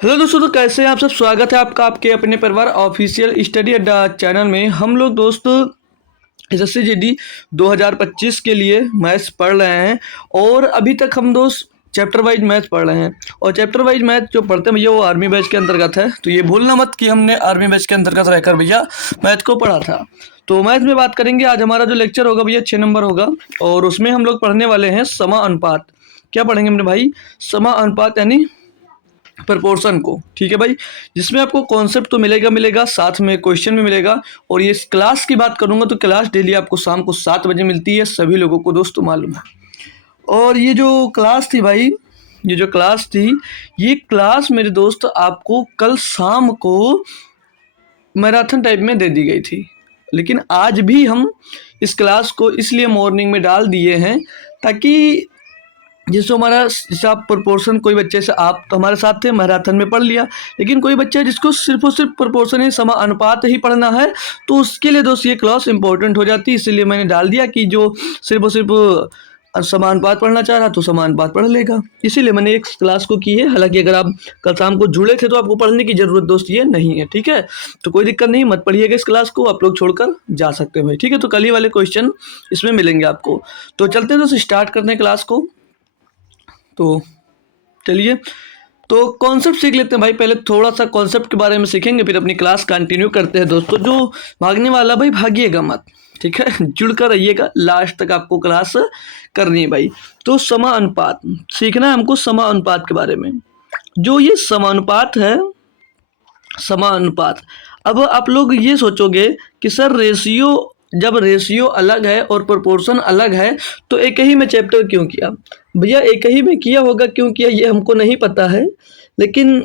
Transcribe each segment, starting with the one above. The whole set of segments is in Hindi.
हेलो दोस्तों, तो कैसे हैं आप सब। स्वागत है आपका आपके अपने परिवार ऑफिशियल स्टडी अड्डा चैनल में। हम लोग दोस्त एसएससी जीडी 2025 के लिए मैथ्स पढ़ रहे हैं और अभी तक हम दोस्त चैप्टर वाइज मैथ पढ़ रहे हैं। और चैप्टर वाइज मैथ जो पढ़ते हैं भैया वो आर्मी बैच के अंतर्गत है, तो ये भूलना मत कि हमने आर्मी बैच के अंतर्गत रहकर भैया मैथ को पढ़ा था। तो मैथ में बात करेंगे आज। हमारा जो लेक्चर होगा भैया 6 नंबर होगा और उसमें हम लोग पढ़ने वाले हैं समा अनुपात। क्या पढ़ेंगे मेरे भाई? समा अनुपात यानी प्रपोर्शन को। ठीक है भाई, जिसमें आपको कॉन्सेप्ट तो मिलेगा साथ में क्वेश्चन भी मिलेगा। और ये क्लास की बात करूंगा तो क्लास डेली आपको शाम को 7 बजे मिलती है, सभी लोगों को दोस्तों मालूम है। और ये जो क्लास थी भाई, ये जो क्लास थी, ये क्लास मेरे दोस्त आपको कल शाम को मैराथन टाइप में दे दी गई थी, लेकिन आज भी हम इस क्लास को इसलिए मॉर्निंग में डाल दिए हैं ताकि जिसको हमारा, जैसे आप प्रोपोर्शन, कोई बच्चे से आप तो हमारे साथ थे मैराथन में पढ़ लिया, लेकिन कोई बच्चा है जिसको सिर्फ और सिर्फ प्रोपोर्शन ही समा अनुपात ही पढ़ना है, तो उसके लिए दोस्त ये क्लास इंपॉर्टेंट हो जाती है। इसीलिए मैंने डाल दिया कि जो सिर्फ और सिर्फ समानुपात पढ़ना चाह रहा तो समानुपात पढ़ लेगा, इसीलिए मैंने एक क्लास को की है। हालांकि अगर आप कल शाम को जुड़े थे तो आपको पढ़ने की जरूरत दोस्त ये नहीं है, ठीक है। तो कोई दिक्कत नहीं, मत पढ़िएगा इस क्लास को, आप लोग छोड़कर जा सकते हैं भाई, ठीक है। तो कल ही वाले क्वेश्चन इसमें मिलेंगे आपको। तो चलते हैं दोस्त, स्टार्ट करते हैं क्लास को। तो चलिए, तो कॉन्सेप्ट सीख लेते हैं भाई। पहले थोड़ा सा कॉन्सेप्ट के बारे में सीखेंगे, फिर अपनी क्लास कंटिन्यू करते हैं दोस्तों। जो भागने वाला भाई भागिएगा मत, ठीक है, जुड़ कर रहिएगा, लास्ट तक आपको क्लास करनी है भाई। तो समानुपात सीखना है हमको, समानुपात के बारे में। जो ये समानुपात है, समानुपात, अब आप लोग ये सोचोगे कि सर रेशियो, जब रेशियो अलग है और प्रोपोर्शन अलग है तो एक ही में चैप्टर क्यों किया? भैया एक ही में किया होगा, क्यों किया ये हमको नहीं पता है, लेकिन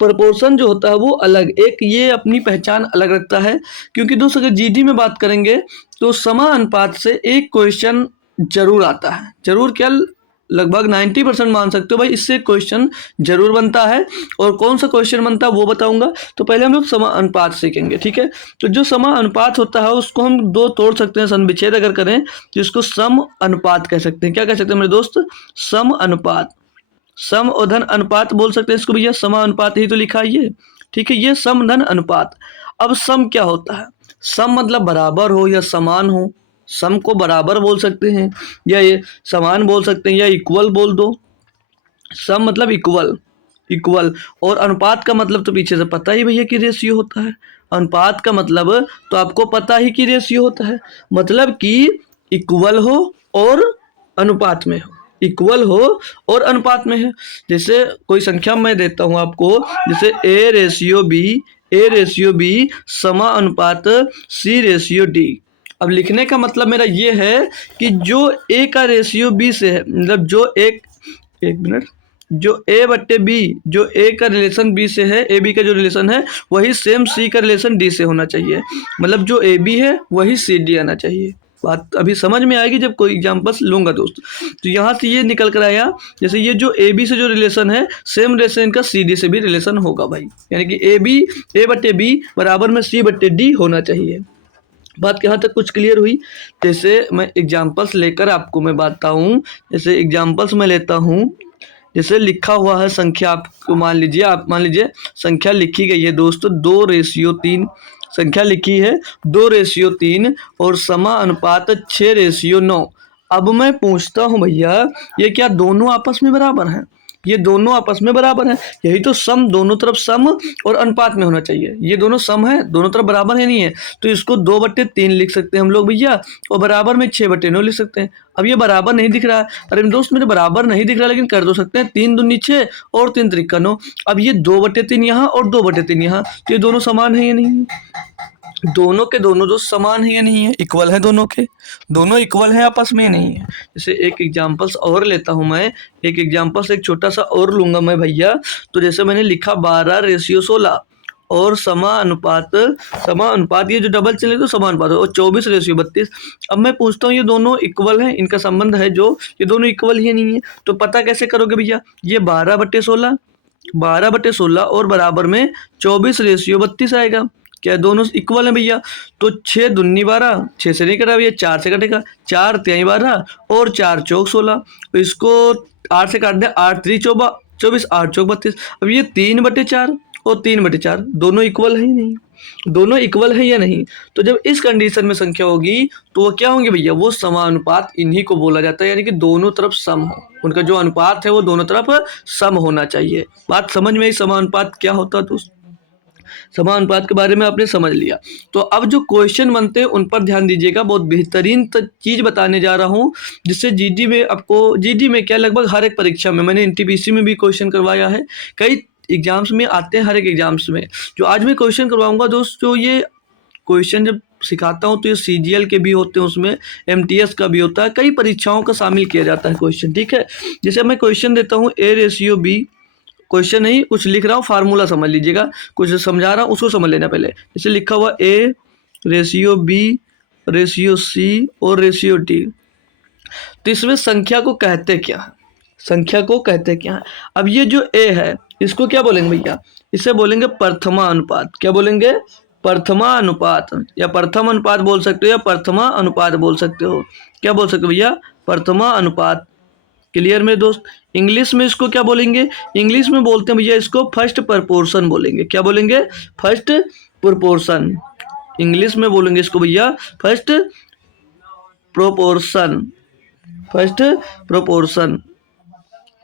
प्रोपोर्शन जो होता है वो अलग, एक ये अपनी पहचान अलग रखता है। क्योंकि दोस्तों अगर जीडी में बात करेंगे तो समा अनुपात से एक क्वेश्चन जरूर आता है, जरूर क्या, लगभग 90% मान सकते हो भाई, इससे क्वेश्चन जरूर बनता है। और कौन सा क्वेश्चन बनता है वो बताऊंगा। तो पहले हम लोग समा अनुपात सीखेंगे, ठीक है। तो जो समा अनुपात होता है उसको हम दो तोड़ सकते हैं, सन विच्छेद अगर करें तो इसको सम अनुपात कह सकते हैं। क्या कह सकते हैं मेरे दोस्त? सम अनुपात, सम और धन अनुपात बोल सकते हैं इसको भैया, समा अनुपात ही तो लिखा है ये, ठीक है। ये सम धन अनुपात। अब सम क्या होता है? सम मतलब बराबर हो या समान हो, सम को बराबर बोल सकते हैं या ये समान बोल सकते हैं या इक्वल बोल दो। सम मतलब इक्वल, इक्वल। और अनुपात का मतलब तो पीछे से पता ही भैया कि रेशियो होता है। अनुपात का मतलब तो आपको पता ही कि रेशियो होता है, मतलब कि इक्वल हो और अनुपात में हो, इक्वल हो और अनुपात में है। जैसे कोई संख्या मैं देता हूं आपको, जैसे A ratio B, A ratio B समा अनुपात सी रेशियो डी। अब लिखने का मतलब मेरा ये है कि जो ए का रेशियो बी से है, मतलब जो एक मिनट, जो ए बट्टे बी, जो ए का रिलेशन बी से है, ए बी का जो रिलेशन है वही सेम सी का रिलेशन डी से होना चाहिए। मतलब जो ए बी है वही सी डी आना चाहिए। बात अभी समझ में आएगी जब कोई एग्जाम्पल्स लूंगा दोस्त। तो यहाँ से ये निकल कर आया, जैसे ये जो ए बी से जो रिलेशन है सेम रिलेशन इनका सी डी से भी रिलेशन होगा भाई, यानी कि ए बी, ए बट्टे बी बराबर में सी बट्टे डी होना चाहिए। बात यहाँ तक कुछ क्लियर हुई? जैसे मैं एग्जाम्पल्स लेकर आपको मैं बताता हूँ। जैसे एग्जाम्पल्स मैं लेता हूँ, जैसे लिखा हुआ है संख्या, आपको मान लीजिए, आप मान लीजिए संख्या लिखी गई है दोस्तों 2:3, संख्या लिखी है 2:3 और समा अनुपात 6:9। अब मैं पूछता हूँ भैया, ये क्या दोनों आपस में बराबर हैं? ये दोनों आपस में बराबर हैं, यही तो सम, दोनों तरफ सम और अनुपात में होना चाहिए। ये दोनों सम है, दोनों तरफ बराबर है, नहीं है, तो इसको 2/3 लिख सकते हैं हम लोग भैया, और बराबर में 6/9 लिख सकते हैं। अब ये बराबर नहीं दिख रहा है, अरे दोस्त मेरे बराबर नहीं दिख रहा, लेकिन कर दो सकते हैं, 3 दूनी 6 और 3 त्रिका 9। अब ये 2/3 यहाँ और 2/3 यहाँ, तो ये दोनों समान है या नहीं है? दोनों के दोनों दोस्त समान है या नहीं है? इक्वल है, दोनों के दोनों इक्वल है, आपस में नहीं है। जैसे एक एग्जांपल्स और लेता हूं मैं, एक एग्जांपल्स एक छोटा सा और लूंगा मैं भैया। तो जैसे मैंने लिखा 12:16 और समा अनुपात, समा अनुपात ये जो डबल चले तो समा अनुपात और 24:32। अब मैं पूछता हूँ ये दोनों इक्वल हैं, इनका संबंध है जो, ये दोनों इक्वल ही नहीं है, तो पता कैसे करोगे भैया? ये 12/16, 12/16 और बराबर में 24:32 आएगा। क्या दोनों इक्वल है भैया? तो 6 दूनी 12, 6 से नहीं कटा भैया, 4 से कटेगा, 4 तिहाई 12 और 4 चौक 16। तो इसको 8 से काट दें, 8 3 24, 24 8 चौक 32। अब ये 3/4 और 3/4 दोनों इक्वल है ही नहीं, दोनों इक्वल है या नहीं। तो जब इस कंडीशन में संख्या होगी तो वो क्या होंगे भैया, वो समानुपात, इन्हीं को बोला जाता है, यानी कि दोनों तरफ सम हो, उनका जो अनुपात है वो दोनों तरफ सम होना चाहिए। बात समझ में आई समानुपात क्या होता है दोस्त? समानुपात के बारे में आपने समझ लिया। तो अब जो क्वेश्चन बनते हैं उन पर ध्यान दीजिएगा, बहुत बेहतरीन चीज़ बताने जा रहा हूँ, जिससे जीडी में आपको, जीडी में क्या लगभग हर एक परीक्षा में, मैंने एनटीपीसी में भी क्वेश्चन करवाया है, कई एग्जाम्स में आते हैं, हर एक एग्जाम्स में। जो आज मैं क्वेश्चन करवाऊंगा दोस्त, जो ये क्वेश्चन जब सिखाता हूँ तो ये सीजीएल के भी होते हैं, उसमें एमटीएस का भी होता है, कई परीक्षाओं का शामिल किया जाता है क्वेश्चन, ठीक है। जैसे मैं क्वेश्चन देता हूँ A/B, क्वेश्चन नहीं कुछ लिख रहा हूँ, फार्मूला समझ लीजिएगा, कुछ समझा रहा हूँ उसको समझ लेना पहले। जैसे लिखा हुआ A/B/C और D, तो इसमें संख्या को कहते क्या है, संख्या को कहते क्या है। अब ये जो A है इसको क्या बोलेंगे भैया, इसे बोलेंगे प्रथमा अनुपात। क्या बोलेंगे? प्रथमा अनुपात, या प्रथम अनुपात बोल सकते हो, या प्रथमा अनुपात बोल सकते हो। क्या बोल सकते हो भैया? प्रथमा अनुपात। क्लियर मेरे दोस्त? इंग्लिश में इसको क्या बोलेंगे? इंग्लिश में बोलते हैं भैया इसको फर्स्ट प्रपोर्शन बोलेंगे। क्या बोलेंगे? First proportion. इंग्लिश में बोलेंगे इसको भैया फर्स्ट प्रोपोर्शन, फर्स्ट प्रोपोर्शन।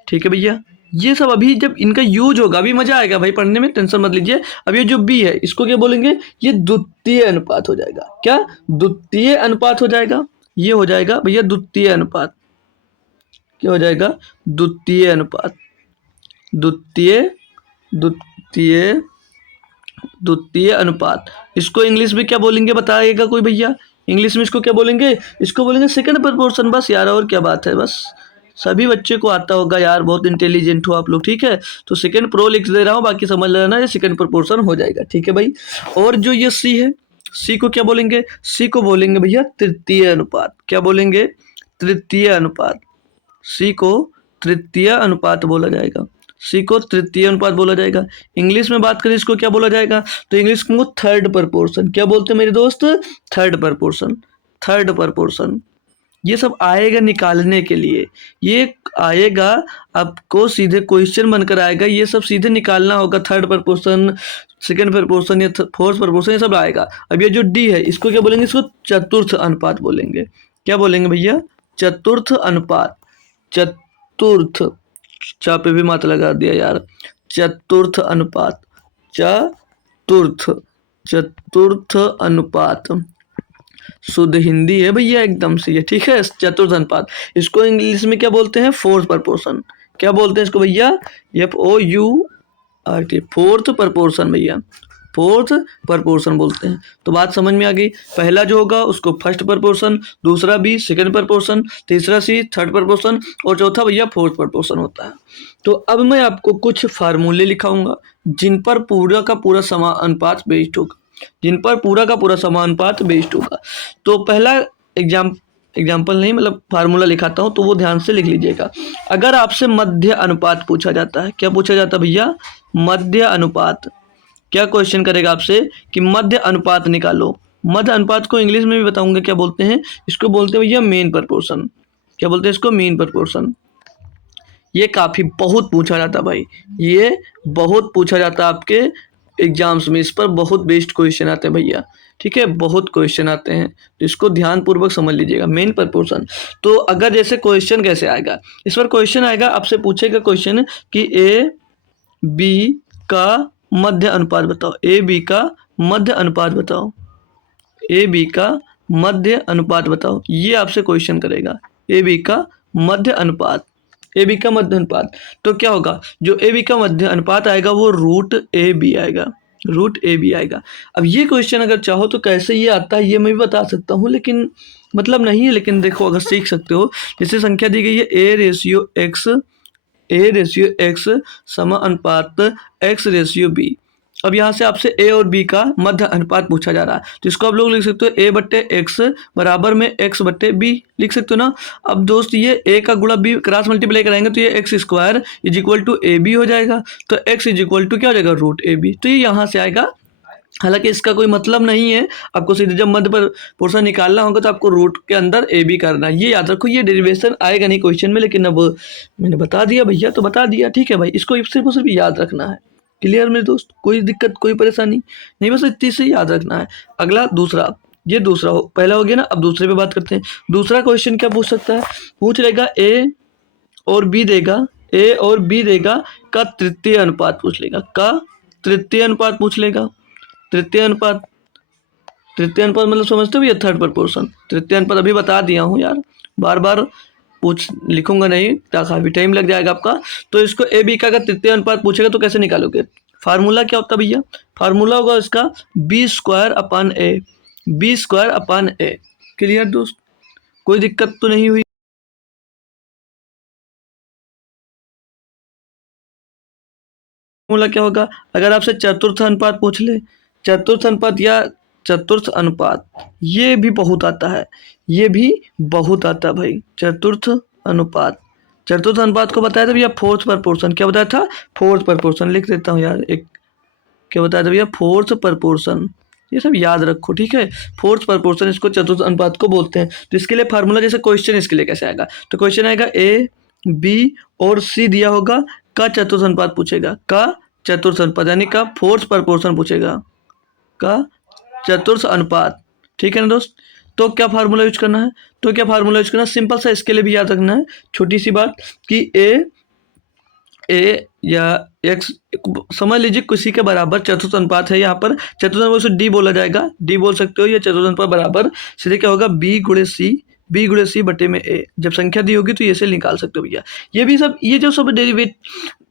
ठीक है भैया, ये सब अभी जब इनका यूज होगा अभी मजा आएगा भाई पढ़ने में, टेंशन मत लीजिए। अब ये जो बी है इसको क्या बोलेंगे? ये द्वितीय अनुपात हो जाएगा। क्या? द्वितीय अनुपात हो जाएगा। ये हो जाएगा भैया द्वितीय अनुपात। क्या हो जाएगा? द्वितीय अनुपात। द्वितीय द्वितीय द्वितीय अनुपात। इसको इंग्लिश में क्या बोलेंगे बताइएगा कोई भैया? इंग्लिश में इसको क्या बोलेंगे? इसको बोलेंगे सेकंड प्रपोर्शन। बस यार, और क्या बात है, बस सभी बच्चे को आता होगा यार, बहुत इंटेलिजेंट हो आप लोग, ठीक है। तो सेकंड प्रो लिख दे रहा हूँ, बाकी समझ लेना, ये सेकंड प्रपोर्शन हो जाएगा, ठीक है भाई। और जो ये सी है, सी को क्या बोलेंगे? सी को बोलेंगे भैया तृतीय अनुपात। क्या बोलेंगे? तृतीय अनुपात। सी को तृतीय अनुपात बोला जाएगा। सी को तृतीय अनुपात बोला जाएगा। इंग्लिश में बात करें इसको क्या बोला जाएगा? तो इंग्लिश को थर्ड प्रपोर्शन। क्या बोलते हैं मेरे दोस्त? Third proportion. Third proportion. ये सब आएगा निकालने के लिए, ये आएगा आपको सीधे क्वेश्चन बनकर आएगा, ये सब सीधे निकालना होगा। थर्ड प्रपोर्शन, सेकंड प्रपोर्शन या फोर्थ प्रपोर्शन, ये सब आएगा। अब ये जो डी है इसको क्या बोलेंगे? इसको चतुर्थ अनुपात बोलेंगे। क्या बोलेंगे भैया? चतुर्थ अनुपात। चतुर्थ, चा पे भी मात्रा लगा दिया यार। चतुर्थ अनुपात। चतुर्थ, चतुर्थ अनुपात। शुद्ध हिंदी है भैया एकदम से ये, ठीक है। चतुर्थ अनुपात, इसको इंग्लिश में क्या बोलते हैं? Fourth proportion. क्या बोलते हैं इसको भैया? FOURT, फोर्थ प्रपोर्शन भैया, फोर्थ प्रपोर्शन बोलते हैं। तो बात समझ में आ गई। पहला जो होगा उसको फर्स्ट प्रपोर्शन, दूसरा बी सेकंड प्रपोर्शन, तीसरा सी थर्ड प्रपोर्शन, और चौथा भैया फोर्थ प्रपोर्शन होता है। तो अब मैं आपको कुछ फार्मूले लिखाऊंगा जिन पर पूरा का पूरा समानुपात बेस्ड होगा, जिन पर पूरा का पूरा समानुपात बेस्ड होगा। तो पहला एग्जाम्पल नहीं, मतलब फार्मूला लिखाता हूँ, तो वो ध्यान से लिख लीजिएगा। अगर आपसे मध्य अनुपात पूछा जाता है, क्या पूछा जाता है भैया? मध्य अनुपात। क्या क्वेश्चन करेगा आपसे कि मध्य अनुपात निकालो। मध्य अनुपात को इंग्लिश में भी बताऊंगा क्या बोलते हैं, इसको बोलते हैं भैया मेन प्रपोर्शन। क्या बोलते हैं इसको? Main proportion. ये काफ़ी बहुत पूछा जाता भाई, ये बहुत पूछा जाता आपके एग्जाम्स में, इस पर बहुत बेस्ट क्वेश्चन आते हैं भैया, ठीक है, बहुत क्वेश्चन आते हैं, तो इसको ध्यानपूर्वक समझ लीजिएगा। Main proportion. तो अगर जैसे क्वेश्चन कैसे आएगा, इस पर क्वेश्चन आएगा, आपसे पूछेगा क्वेश्चन कि A/B का मध्य अनुपात बताओ। A/B का मध्य अनुपात बताओ। A/B का मध्य अनुपात बताओ, ये आपसे क्वेश्चन करेगा। A/B का मध्य अनुपात। A/B का मध्य अनुपात, तो क्या होगा? जो A/B का मध्य अनुपात आएगा वो √AB आएगा। √AB आएगा। अब ये क्वेश्चन अगर चाहो तो कैसे ये आता है ये मैं भी बता सकता हूँ, लेकिन मतलब नहीं है, लेकिन देखो अगर सीख सकते हो। जैसे संख्या दी गई है A/X समानुपात X/B। अब यहाँ से आपसे A और B का मध्य अनुपात पूछा जा रहा है, तो इसको आप लोग लिख सकते हो A/X बराबर में X/B लिख सकते हो ना। अब दोस्त ये A का गुणा B क्रॉस मल्टीप्लाई कराएंगे तो ये X² is equal to AB हो जाएगा। तो X इज इक्वल टू क्या हो जाएगा? √AB। तो ये यहाँ से आएगा हालांकि इसका कोई मतलब नहीं है, आपको सीधे जब मध्य प्रोपोर्शन निकालना होगा तो आपको रूट के अंदर ए बी करना है। ये याद रखो, ये डेरिवेशन आएगा नहीं क्वेश्चन में, लेकिन अब मैंने बता दिया भैया तो बता दिया, ठीक है भाई। इसको सिर्फ और सिर्फ याद रखना है। क्लियर मेरे दोस्त, कोई दिक्कत कोई परेशानी नहीं, बस इतनी से याद रखना है। अगला दूसरा, ये दूसरा हो, पहला हो गया ना। अब दूसरे पे बात करते हैं। दूसरा क्वेश्चन क्या पूछ सकता है, पूछ लेगा ए और बी देगा, ए और बी देगा का तृतीय अनुपात पूछ लेगा, का तृतीय अनुपात पूछ लेगा। तृतीय अनुपात, तृतीय अनुपात मतलब समझते हो भैया, थर्ड प्रपोर्शन। तृतीय अनुपात अभी बता दिया हूँ यार, बार बार पूछ लिखूंगा नहीं, काफी टाइम लग जाएगा आपका। तो इसको ए बी का अगर तृतीय अनुपात पूछेगा तो कैसे निकालोगे, फार्मूला क्या होता है भैया, फार्मूला होगा इसका बी स्क्वायर अपान ए, बी स्क्वायर अपान ए। क्लियर दोस्त, कोई दिक्कत तो नहीं हुई। फार्मूला क्या होगा, अगर आपसे चतुर्थ अनुपात पूछ ले, चतुर्थ अनुपात या चतुर्थ अनुपात, ये भी बहुत आता है, ये भी बहुत आता है भाई, चतुर्थ अनुपात। चतुर्थ अनुपात को बताया था भैया फोर्थ प्रपोर्शन, क्या बताया था, फोर्थ प्रपोर्शन। लिख देता हूँ यार एक, क्या बताया था भैया, फोर्थ प्रपोर्शन। ये सब याद रखो, ठीक है, फोर्थ प्रपोर्शन इसको चतुर्थ अनुपात को बोलते हैं। तो इसके लिए फार्मूला, जैसे क्वेश्चन इसके लिए कैसे आएगा, तो क्वेश्चन आएगा ए बी और सी दिया होगा, का चतुर्थ अनुपात पूछेगा, का चतुर्थ अनुपात यानी का फोर्थ प्रपोर्शन पूछेगा, का चतुर्थ अनुपात, ठीक है ना दोस्त। तो क्या फार्मूला यूज करना है, तो क्या फार्मूला यूज करना है, सिंपल सा, इसके लिए भी याद रखना है छोटी सी बात कि ए या एक्स समझ लीजिए किसी के बराबर चतुर्थ अनुपात है, यहाँ पर चतुर्थ अनुपात से डी बोला जाएगा, डी बोल सकते हो, या चतुर्थ अनुपात बराबर सीधे क्या होगा, बी गुणे सी, बी गुणे सी बटे में ए। जब संख्या दी होगी तो ये से निकाल सकते हो भैया। ये भी सब, ये जो सब डेरिवेट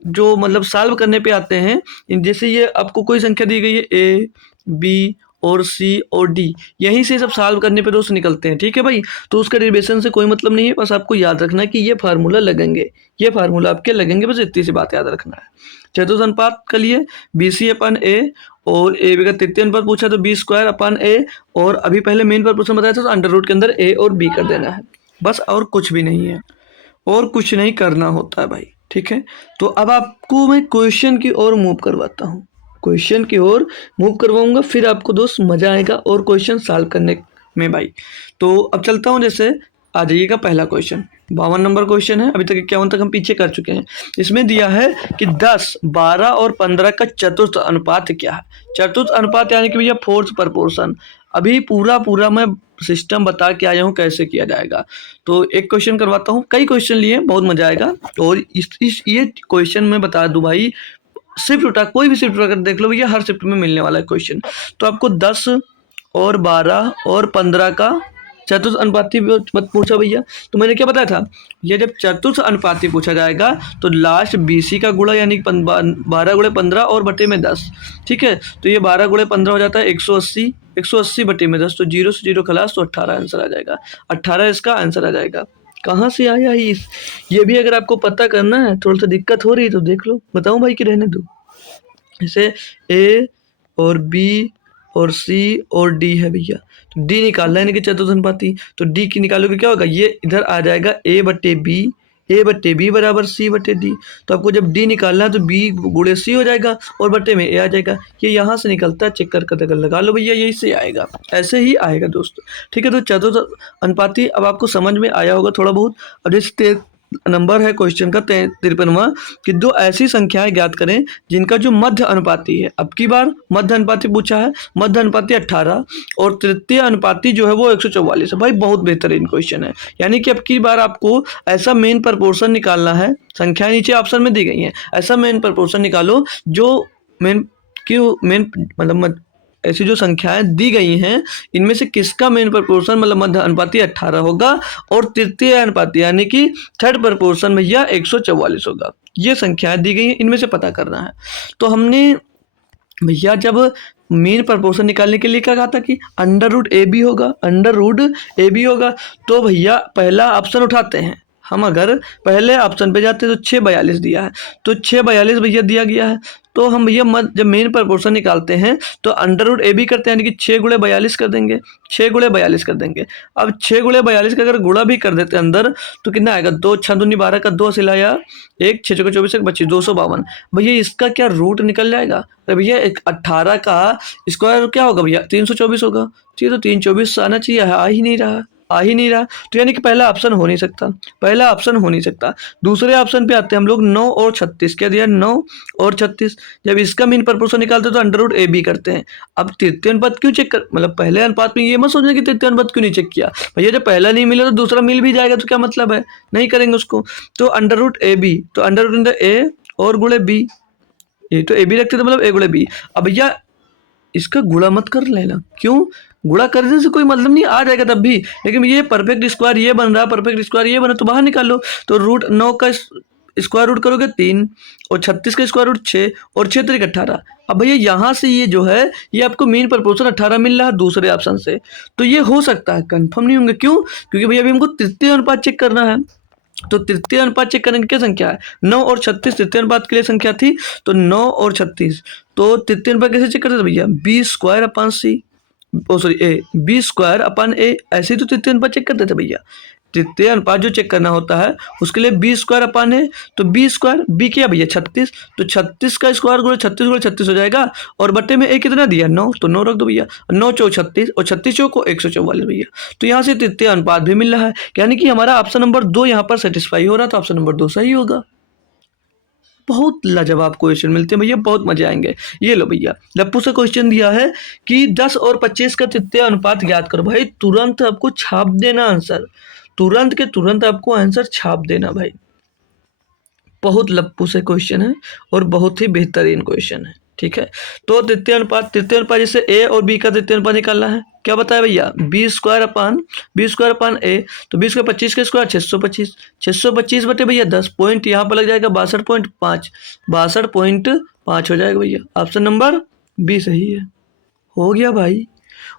जो मतलब सॉल्व करने पे आते हैं, जैसे ये आपको कोई संख्या दी गई है ए बी और सी और डी, यहीं से सब सॉल्व करने पे दोस्त निकलते हैं, ठीक है भाई। तो उसका डेरिवेशन से कोई मतलब नहीं है, बस आपको याद रखना है कि ये फार्मूला लगेंगे, ये फार्मूला आपके लगेंगे, बस इतनी सी बात याद रखना है। चतुर्थ अनुपात के लिए बी सी अपन ए, और ए बी का तृतीय अनुपात पूछा तो बी स्क्वायर अपन ए, और अभी पहले मेन प्रपोर्शन बताया था तो अंडर रूट के अंदर ए और बी कर देना है, बस, और कुछ भी नहीं है, और कुछ नहीं करना होता है भाई, ठीक है। तो अब आपको मैं क्वेश्चन की ओर मूव करवाता हूँ, क्वेश्चन की ओर मूव करवाऊंगा, फिर आपको दोस्त मजा आएगा और क्वेश्चन सॉल्व करने में भाई। तो अब चलता हूँ, जैसे आ जाइएगा पहला क्वेश्चन, 52 नंबर क्वेश्चन है, अभी तक 51 तक हम पीछे कर चुके हैं। इसमें दिया है कि 10, 12 और 15 का चतुर्थ अनुपात क्या है। चतुर्थ अनुपात यानी कि भैया फोर्थ प्रपोर्शन। अभी पूरा मैं सिस्टम बता के आया हूँ कैसे किया जाएगा। तो एक क्वेश्चन करवाता हूँ, कई क्वेश्चन लिए, बहुत मजा आएगा। और इस ये क्वेश्चन मैं बता दूं भाई, शिफ्ट उठा, कोई भी शिफ्ट उठा देख लो भैया, हर शिफ्ट में मिलने वाला है क्वेश्चन। तो आपको 10 और 12 और 15 का चतुर्थ अनुपाती पूछा भैया, तो मैंने क्या बताया था, ये जब चतुर्थ अनुपाती पूछा जाएगा तो लास्ट बीसी का गुणा यानी 12 गुणे 15 और बटे में 10, ठीक है। तो ये 12 गुणे 15 हो जाता है 180, 180 बटे में 10, तो 0 से 0 खलास, तो 18 आंसर आ जाएगा, 18 इसका आंसर आ जाएगा। कहाँ से आया ये भी अगर आपको पता करना है, थोड़ा सा दिक्कत हो रही है तो देख लो, बताऊं भाई कि रहने दो। जैसे ए और बी और सी और डी है भैया, तो डी निकालना है, यानी कि चतुर्थ अनुपाती, तो डी की निकालोगे क्या होगा, ये इधर आ जाएगा ए बटे बी बराबर सी बटे डी। तो आपको जब डी निकालना है तो बी गुणे सी हो जाएगा और बटे में ए आ जाएगा, ये यहाँ से निकलता है, चेक कर लगा लो भैया, यही से आएगा, ऐसे ही आएगा दोस्तों, ठीक है। तो चतुर्थ अनुपाती अब आपको समझ में आया होगा थोड़ा बहुत। अब जैसे नंबर है क्वेश्चन का 53वां, कि दो ऐसी संख्याएं ज्ञात करें जिनका जो मध्य अनुपाती है, अब की बार मध्य अनुपाती पूछा है, मध्य अनुपाती 18 और तृतीय अनुपाती जो है वो 144 है। भाई बहुत बेहतरीन क्वेश्चन है, यानी कि अब की बार आपको ऐसा मेन प्रपोर्शन निकालना है, संख्याएं नीचे ऑप्शन में दी गई हैं, ऐसा मेन प्रपोर्शन निकालो जो मेन मतलब ऐसी जो संख्याएं दी गई हैं इनमें से किसका मेन प्रपोर्शन मतलब मध्य अनुपाती 18 होगा और तृतीय अनुपाती यानी कि थर्ड प्रपोर्शन भैया 144 होगा। ये संख्याएं दी गई हैं, इनमें से पता करना है। तो हमने भैया जब मेन प्रपोर्शन निकालने के लिए क्या कहा था कि अंडर रूट ए बी होगा, अंडर रूट ए बी होगा। तो भैया पहला ऑप्शन उठाते हैं हम, अगर पहले ऑप्शन पे जाते हैं तो 642 दिया है, तो 642 भैया दिया गया है, तो हम भैया जब मेन प्रपोर्शन निकालते हैं तो अंडर रूट ए बी करते हैं, यानी कि 6 गुणे 42 कर देंगे, 6 गुणे 42 कर देंगे। अब 6 गुणे 42 का अगर गुणा भी कर देते हैं अंदर तो कितना आएगा, 2 6 दूनी 12 का 2 सिलाया 1 6 चौके 24 1 25 252। भैया इसका क्या रूट निकल जाएगा? अरे भैया एक 18 का स्क्वायर क्या होगा भैया, 324 होगा। तो ये तो 324 आना चाहिए, आ ही नहीं रहा, आ ही नहीं रहा। तो यानी कि पहला ऑप्शन हो नहीं सकता, पहला ऑप्शन हो नहीं सकता। दूसरे ऑप्शन पे आते हैं हम लोग, 9 और 36 क्या दिया, 9 और 36। जब इसका मीन प्रपोर्शन निकालते हैं तो अंडर रूट ए बी करते हैं। अब तृतीय अनुपात क्यों चेक कर, मतलब पहले अनुपात में ये मत सोचना कि तृतीय अनुपात क्यों नहीं चेक किया भैया, जब पहला नहीं मिला तो दूसरा मिल भी जाएगा तो क्या मतलब है, नहीं करेंगे उसको। तो अंडर रूट ए बी, तो अंडर रूट ए और गुणे बी, ये तो ए बी रखते थे मतलब ए गुणे बी। अब भैया इसका गुणा मत कर लेना, क्यों, गुणा करने से कोई मतलब नहीं, आ जाएगा तब भी, लेकिन ये परफेक्ट स्क्वायर ये बन रहा, परफेक्ट स्क्वायर ये बना, तो बाहर निकाल लो। तो रूट 9 का स्क्वायर रूट करोगे 3 और 36 का स्क्वायर रूट 6 और 6 3 18। अब भैया यहाँ से ये जो है ये आपको मीन प्रपोर्शन 18 मिल रहा है दूसरे ऑप्शन से, तो ये हो सकता है, कंफर्म नहीं होंगे। क्यों? क्योंकि भैया अभी हमको तृतीय अनुपात चेक करना है। तो तृतीय अनुपात चेक करने की क्या संख्या है, 9 और 36 तृतीय अनुपात के लिए संख्या थी, तो 9 और 36। तो तृतीय अनुपात कैसे चेक करते थे भैया, बी स्क्वायर अपन सी, ओ सॉरी ए, बी स्क्वायर अपन ए, ऐसे ही तो तृतीय अनुपात चेक करते थे भैया। तृतीय अनुपात जो चेक करना होता है उसके लिए बी स्क्वायर अपन है, तो बी स्क्वायर, बी क्या भैया 36, तो 36 का स्क्वायर गुणे 36 हो जाएगा, और बट्टे में ए कितना दिया 9, तो 9 रख दो भैया, 9 चौक 36 और 36 चौक को 144 भैया। तो यहाँ से तृतीय अनुपात भी मिल रहा है, यानी कि हमारा ऑप्शन नंबर 2 यहाँ पर सेटिस्फाई हो रहा, तो ऑप्शन नंबर 2 सही होगा। बहुत लाजवाब क्वेश्चन मिलते हैं भैया, बहुत मजे आएंगे। ये लो भैया, लप्पू से क्वेश्चन दिया है कि 10 और 25 का तृतीय अनुपात ज्ञात करो। भाई तुरंत आपको छाप देना आंसर, तुरंत के तुरंत आपको आंसर छाप देना भाई। बहुत लप्पू से क्वेश्चन है और बहुत ही बेहतरीन क्वेश्चन है, ठीक है। तो तृतीय अनुपात जैसे ए और बी का तृतीय अनुपात निकालना है, क्या बताया भैया, बी स्क्वायर अपान ए, तो बी स्क्वायर 25 का स्क्वायर 625, 625 बटे भैया 10 पॉइंट यहाँ पर लग जाएगा 62.5, 62.5 हो जाएगा भैया। ऑप्शन नंबर बी सही है। हो गया भाई,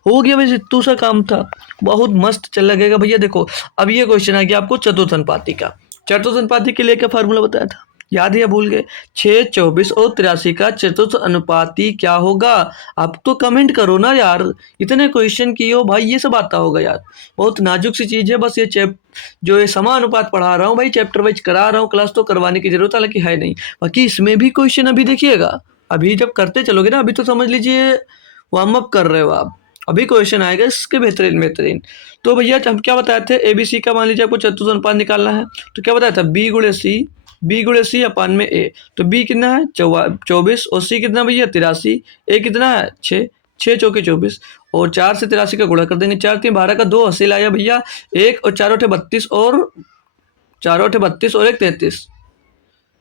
हो गया भाई, इतू सा काम था, बहुत मस्त चल लगेगा भैया। देखो अब ये क्वेश्चन आ गया आपको चतुर्थ अनुपाती का। चतुर्थ अनुपाती के लिए क्या फार्मूला बताया था, याद है या भूल गए? 6, 24 और 83 का चतुर्थ अनुपाती क्या होगा? आप तो कमेंट करो ना यार, इतने क्वेश्चन किए हो भाई, ये सब आता होगा यार। बहुत नाजुक सी चीज़ है, बस ये जो ये समानुपात पढ़ा रहा हूँ भाई, चैप्टर वाइज करा रहा हूँ, क्लास तो करवाने की जरूरत हालांकि है नहीं। बाकी इसमें भी क्वेश्चन अभी देखिएगा, अभी जब करते चलोगे ना, अभी तो समझ लीजिए वार्म अप कर रहे हो आप, अभी क्वेश्चन आएगा इसके बेहतरीन। तो भैया हम क्या बताए थे, ABC का मान लीजिए आपको चतुर्थ अनुपात निकालना है, तो क्या बताया था, बी गुणे सी अपान में ए। तो बी कितना है 24 और सी कितना भैया 83, ए कितना है 6, 6 चौके 24 और 4 से 83 का गुणा कर देंगे, 4 3 12 का 2 हासिल आया भैया 1 और 4 8 32 और 4 8 32 और 1 33,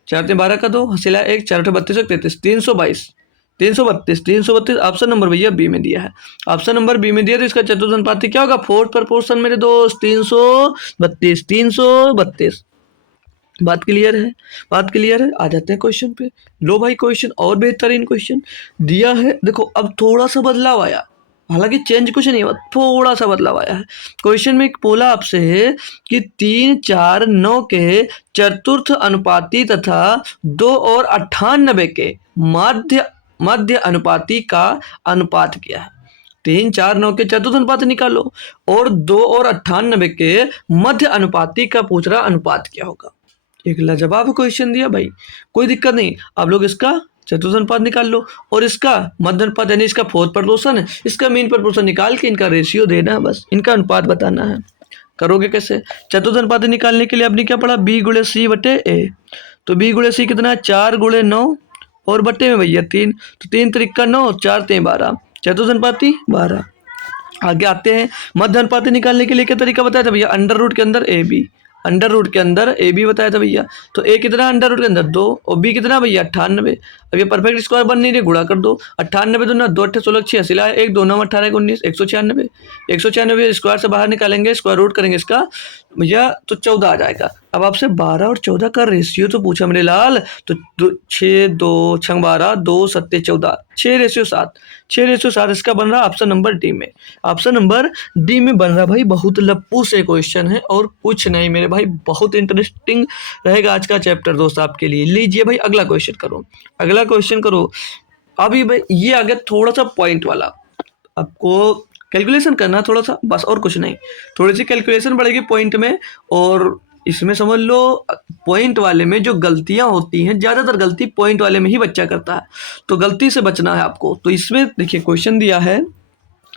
4 3 12 का 2 हासिल आया 1 4 8 32 और 33, 332 ऑप्शन नंबर भैया बी में दिया है। ऑप्शन नंबर बी में दिया तो इसका चतुर्थ अनुपाती क्या होगा, फोर्थ प्रपोर्शन मेरे दोस्त 332। बात क्लियर है, बात क्लियर है। आ जाते हैं क्वेश्चन पे। लो भाई क्वेश्चन और बेहतरीन क्वेश्चन दिया है। देखो अब थोड़ा सा बदलाव आया, हालांकि चेंज कुछ नहीं हुआ, थोड़ा सा बदलाव आया है। क्वेश्चन में एक बोला आपसे है कि 3, 4, 9 के चतुर्थ अनुपाती तथा 2 और 98 के मध्य अनुपाती का अनुपात क्या है। 3, 4, 9 के चतुर्थ अनुपात निकालो और 2 और 98 के मध्य अनुपाती का पूछ रहा अनुपात क्या होगा। एक लाजवाब क्वेश्चन दिया भाई, कोई दिक्कत नहीं, आप लोग इसका चतुर्थ अनुपात निकाल लो और इसका मध्य अनुपात यानी इसका फोर्थ प्रपोर्शन है, इसका मीन प्रपोर्शन निकाल के इनका रेशियो देना है, बस इनका अनुपात बताना है। करोगे कैसे, चतुर्थ अनुपात निकालने के लिए आपने क्या पढ़ा, बी गुणे सी बटे ए। तो बी गुणे सी कितना है 4 गुणे 9 और बटे में भैया 3, तो 3 त्रिका 9 4 3 12, चतुर्थ अनुपाती 12। आगे आते हैं मध्य अनुपाती निकालने के लिए क्या तरीका बताया था भैया, अंडर रूट के अंदर ए बी, अंडर रूट के अंदर ए बी बताया था भैया। तो ए कितना अंडर रूट के अंदर 2 और बी कितना भैया 98। अब ये परफेक्ट स्क्वायर बन नहीं रही, गुणा कर दो, 98 दूना 2 8 16 6 सिला 1 2 9 18 19 196 स्क्वायर से बाहर निकालेंगे, स्क्वायर रूट करेंगे इसका भैया तो 14 आ जाएगा। अब आपसे 12 और 14 का रेशियो तो पूछा मेरे लाल, तो 6 2 6 12 2 7 14 6:7, 6:7 इसका बन रहा ऑप्शन नंबर डी में। ऑप्शन नंबर डी में बन रहा भाई। बहुत लप्पू से क्वेश्चन है और कुछ नहीं मेरे भाई, बहुत इंटरेस्टिंग रहेगा आज का चैप्टर दोस्त आपके लिए। लीजिए भाई अगला क्वेश्चन करो, अगला क्वेश्चन करो। अभी भाई ये आ गया थोड़ा सा पॉइंट वाला, आपको कैलकुलेशन करना है थोड़ा सा, बस और कुछ नहीं। थोड़ी सी कैलकुलेशन बढ़ेगी पॉइंट में, और इसमें समझ लो पॉइंट वाले में जो गलतियां होती हैं, ज़्यादातर गलती पॉइंट वाले में ही बच्चा करता है, तो गलती से बचना है आपको। तो इसमें देखिए क्वेश्चन दिया है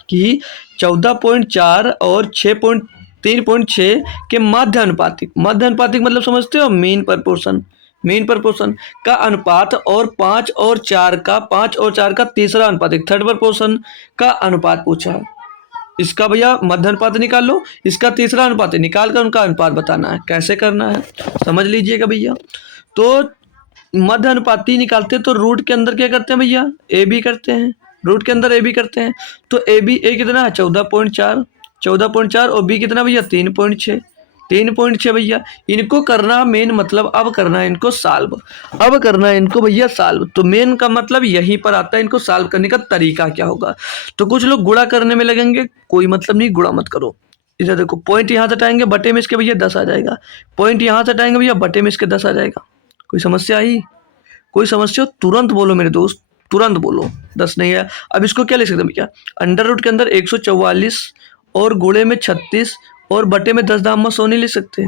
कि 14.4 और 3.6 के माध्य अनुपातिक, माध्य अनुपातिक मतलब समझते हो, मीन प्रपोर्शन, मीन प्रपोर्शन का अनुपात, और 5 और 4 का, 5 और 4 का तीसरा अनुपातिक, थर्ड प्रपोर्शन का अनुपात पूछा है। इसका भैया मध्य अनुपात निकाल लो, इसका तीसरा अनुपात निकाल कर उनका अनुपात बताना है। कैसे करना है समझ लीजिएगा भैया। तो मध्य अनुपाती निकालते हैं तो रूट के अंदर क्या करते हैं भैया, ए बी करते हैं, रूट के अंदर ए बी करते हैं। तो ए बी ए कितना है 14.4, 14.4 और बी कितना भैया 3.6, 3.6 भैया। इनको करना मेन मतलब, अब करना है इनको सॉल्व, अब करना है इनको भैया सॉल्व। तो मेन का मतलब यहीं पर आता है, इनको सॉल्व करने का तरीका क्या होगा। तो कुछ लोग गुणा करने में लगेंगे, कोई मतलब नहीं, गुणा मत करो। इधर देखो पॉइंट यहाँ से हटाएंगे, बटे में इसके भैया 10 आ जाएगा, पॉइंट यहाँ से हटाएंगे भैया, बटे में इसके 10 आ जाएगा। कोई समस्या आई, कोई समस्या हो तुरंत बोलो मेरे दोस्त, तुरंत बोलो। 10 नहीं है। अब इसको क्या लिख सकते हैं भैया, अंडर रूट के अंदर 144 और गुणे में 36 और बटे में 10 दाम 100 नहीं लिख सकते,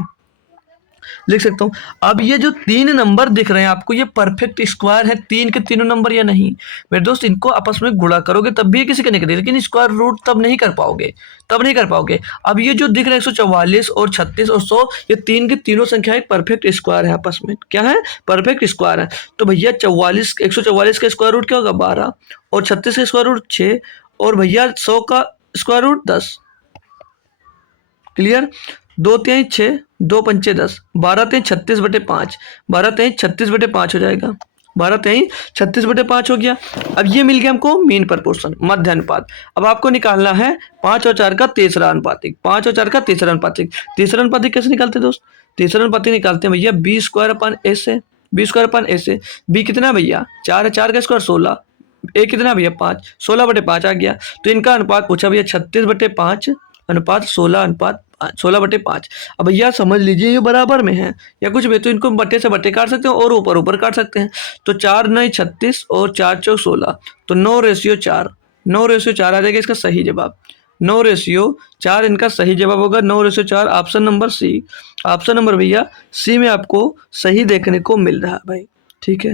लिख सकता हूँ। अब ये जो 3 नंबर दिख रहे हैं आपको, ये परफेक्ट स्क्वायर है, 3 के तीनों नंबर या नहीं मेरे दोस्त, इनको आपस में गुणा करोगे तब भी किसी का नहीं करेगा, लेकिन स्क्वायर रूट तब नहीं कर पाओगे, तब नहीं कर पाओगे। अब ये जो दिख रहा है 144 और 36 और 100, ये 3 की तीनों संख्या एक परफेक्ट स्क्वायर है आपस में, क्या है परफेक्ट स्क्वायर है। तो भैया 144 का स्क्वायर रूट क्या होगा 12, और 36 का स्क्वायर रूट 6, और भैया 100 का स्क्वायर रूट 10। क्लियर, 2 3 6, 2 पंचे 10, 12 3 36/5, 12 3 36/5 हो जाएगा, 12 3 36/5 हो गया। अब ये मिल गया हमको मीन प्रपोर्शन, मध्य अनुपात। अब आपको निकालना है 5 और 4 का तीसरा अनुपातिक, 5 और 4 का तीसरा अनुपातिक। तीसरा अनुपातिक कैसे निकालते हैं दोस्त, तीसरा अनुपातिक निकालते हैं भैया b² से, b² से। बी कितना भैया 4 है, 4 का स्क्वायर 16, ए कितना भैया 5, 16/5 आ गया। तो इनका अनुपात पूछा भैया 36/5 अनुपात 16/5। अब भैया समझ लीजिए ये बराबर में है या कुछ भी, तो इनको बट्टे से बट्टे काट सकते हैं और ऊपर ऊपर काट सकते हैं। तो 4 9 36 और 4 4 16, तो 9:4, 9:4 आ जाएगा इसका सही जवाब, 9:4 इनका सही जवाब होगा, 9:4 option number C. Option number भैया सी में आपको सही देखने को मिल रहा है भाई, ठीक है,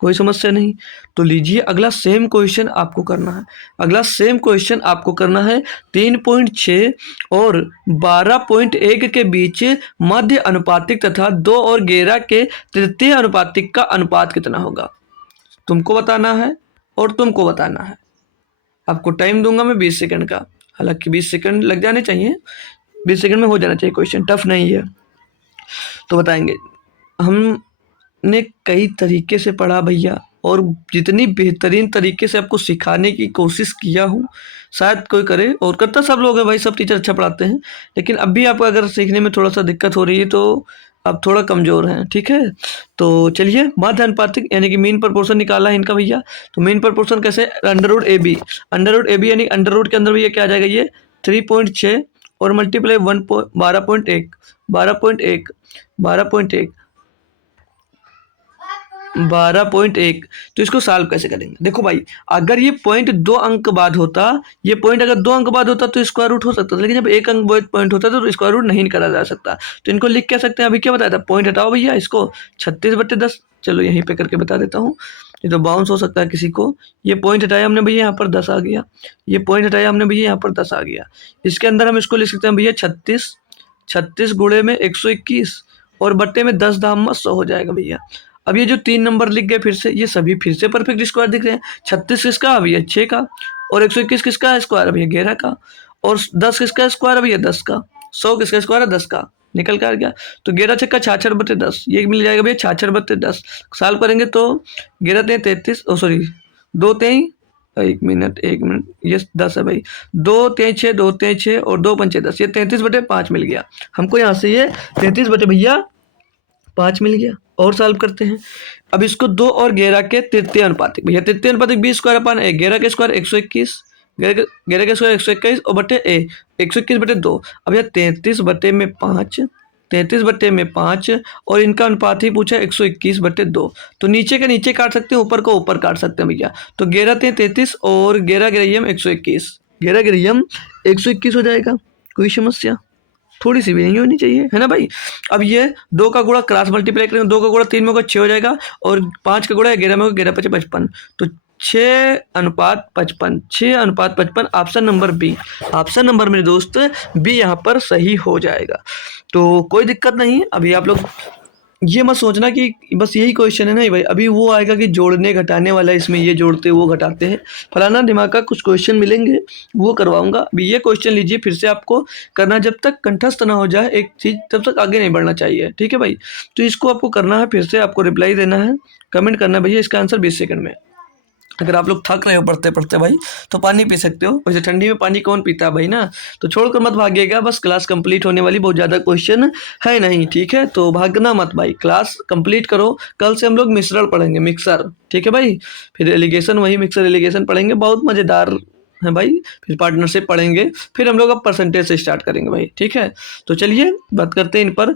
कोई समस्या नहीं। तो लीजिए अगला सेम क्वेश्चन आपको करना है, अगला सेम क्वेश्चन आपको करना है 3.6 और 12.1 के बीच मध्य अनुपातिक तथा 2 और 11 के तृतीय अनुपातिक का अनुपात कितना होगा, तुमको बताना है और तुमको बताना है। आपको टाइम दूंगा मैं 20 सेकंड का, हालांकि 20 सेकंड लग जाने चाहिए, 20 सेकंड में हो जाना चाहिए, क्वेश्चन टफ नहीं है। तो बताएंगे, हमने कई तरीके से पढ़ा भैया, और जितनी बेहतरीन तरीके से आपको सिखाने की कोशिश किया हूँ, शायद कोई करे, और करता सब लोग है भाई, सब टीचर अच्छा पढ़ाते हैं, लेकिन अब भी आपको अगर सीखने में थोड़ा सा दिक्कत हो रही है तो आप थोड़ा कमज़ोर हैं, ठीक है। तो चलिए माध्य अनुपातिक यानी कि मीन प्रपोर्शन निकाला है इनका भैया। तो मीन प्रपोर्शन कैसे, under root A B, under root A B यानी अंडर रूट के अंदर भैया क्या आ जाएगा, ये 3.6 और मल्टीप्लाई 12.1, 12.1, 12.1, 12.1। तो इसको सॉल्व कैसे करेंगे, देखो भाई, अगर ये पॉइंट 2 अंक बाद होता, ये पॉइंट अगर 2 अंक बाद होता तो स्क्वायर रूट हो सकता था, लेकिन जब 1 अंक बाद पॉइंट होता तो स्क्वायर रूट नहीं करा जा सकता। तो इनको लिख क्या सकते हैं, अभी क्या बताया था, पॉइंट हटाओ भैया इसको 36/10, चलो यहीं पे करके बता देता हूँ, ये तो बाउंस हो सकता है किसी को। ये पॉइंट हटाया हमने भैया, यहाँ पर 10 आ गया, ये पॉइंट हटाया हमने भैया, यहाँ पर 10 आ गया। इसके अंदर हम इसको लिख सकते हैं भैया 36, 36 गुणे में 121 और बट्टे में 10 दाम 100 हो जाएगा भैया। अब ये जो 3 नंबर लिख गए फिर से, ये सभी फिर से परफेक्ट स्क्वायर दिख रहे हैं। 36 किसका भैया 6 का, और 121 किसका स्क्वायर भैया 11 का, और 10 किसका स्क्वायर भैया 10 का, 100 किसका स्क्वायर है 10 का, निकल कर आ गया। तो 11 छक्का 66/10, ये मिल जाएगा भैया 66/10। सॉल्व करेंगे तो 11 3 33, ओ सॉरी 2 3 एक मिनट, ये 10 है भाई। 2 3 6, 2 3 6 और 2 5 6 10, ये 33/5 मिल गया हमको। यहाँ से ये 33 बटे भैया 5 मिल गया। और सॉल्व करते हैं। अब इसको 2 और 11 के तृतीय अनुपातिक, भैया तृतीय अनुपातिक 20² 11 के स्क्वायर 121, 11 के स्क्वायर 121 और बटे 121/2। अब यह 33/5, 33/5 और इनका अनुपात ही पूछा 121/2। तो नीचे के नीचे काट सकते हैं, ऊपर को ऊपर काट सकते हैं भैया। तो 11 3 33 और 11 गिरैयम 121, 11 गिरैयम 121 हो जाएगा। कोई समस्या थोड़ी सी भी नहीं होनी चाहिए, है ना भाई। अब ये 2 का गुणा क्रॉस मल्टीप्लाई करेंगे, 2 का गुणा 3 में होगा 6 हो जाएगा और 5 का गुणा 11 में होगा 11 5 55। तो 6:55, 6:55 option number B. Option number मेरे दोस्त बी यहाँ पर सही हो जाएगा। तो कोई दिक्कत नहीं। अभी आप लोग ये मत सोचना कि बस यही क्वेश्चन है, नहीं भाई। अभी वो आएगा कि जोड़ने घटाने वाला, इसमें ये जोड़ते वो घटाते हैं, फलाना दिमाग का कुछ क्वेश्चन मिलेंगे, वो करवाऊंगा। अभी ये क्वेश्चन लीजिए, फिर से आपको करना, जब तक कंठस्थ ना हो जाए एक चीज़ तब तक आगे नहीं बढ़ना चाहिए, ठीक है भाई। तो इसको आपको करना है, फिर से आपको रिप्लाई देना है, कमेंट करना है भैया इसका आंसर 20 सेकंड में। अगर आप लोग थक रहे हो पढ़ते पढ़ते भाई, तो पानी पी सकते हो। वैसे ठंडी में पानी कौन पीता है भाई ना। तो छोड़कर मत भागिएगा, बस क्लास कंप्लीट होने वाली, बहुत ज़्यादा क्वेश्चन है नहीं, ठीक है। तो भागना मत भाई, क्लास कंप्लीट करो। कल से हम लोग मिश्रण पढ़ेंगे, मिक्सर, ठीक है भाई। फिर एलिगेशन, वही मिक्सर एलिगेशन पढ़ेंगे, बहुत मज़ेदार है भाई। फिर पार्टनरशिप पढ़ेंगे, फिर हम लोग अब परसेंटेज से स्टार्ट करेंगे भाई, ठीक है। तो चलिए बात करते हैं इन पर।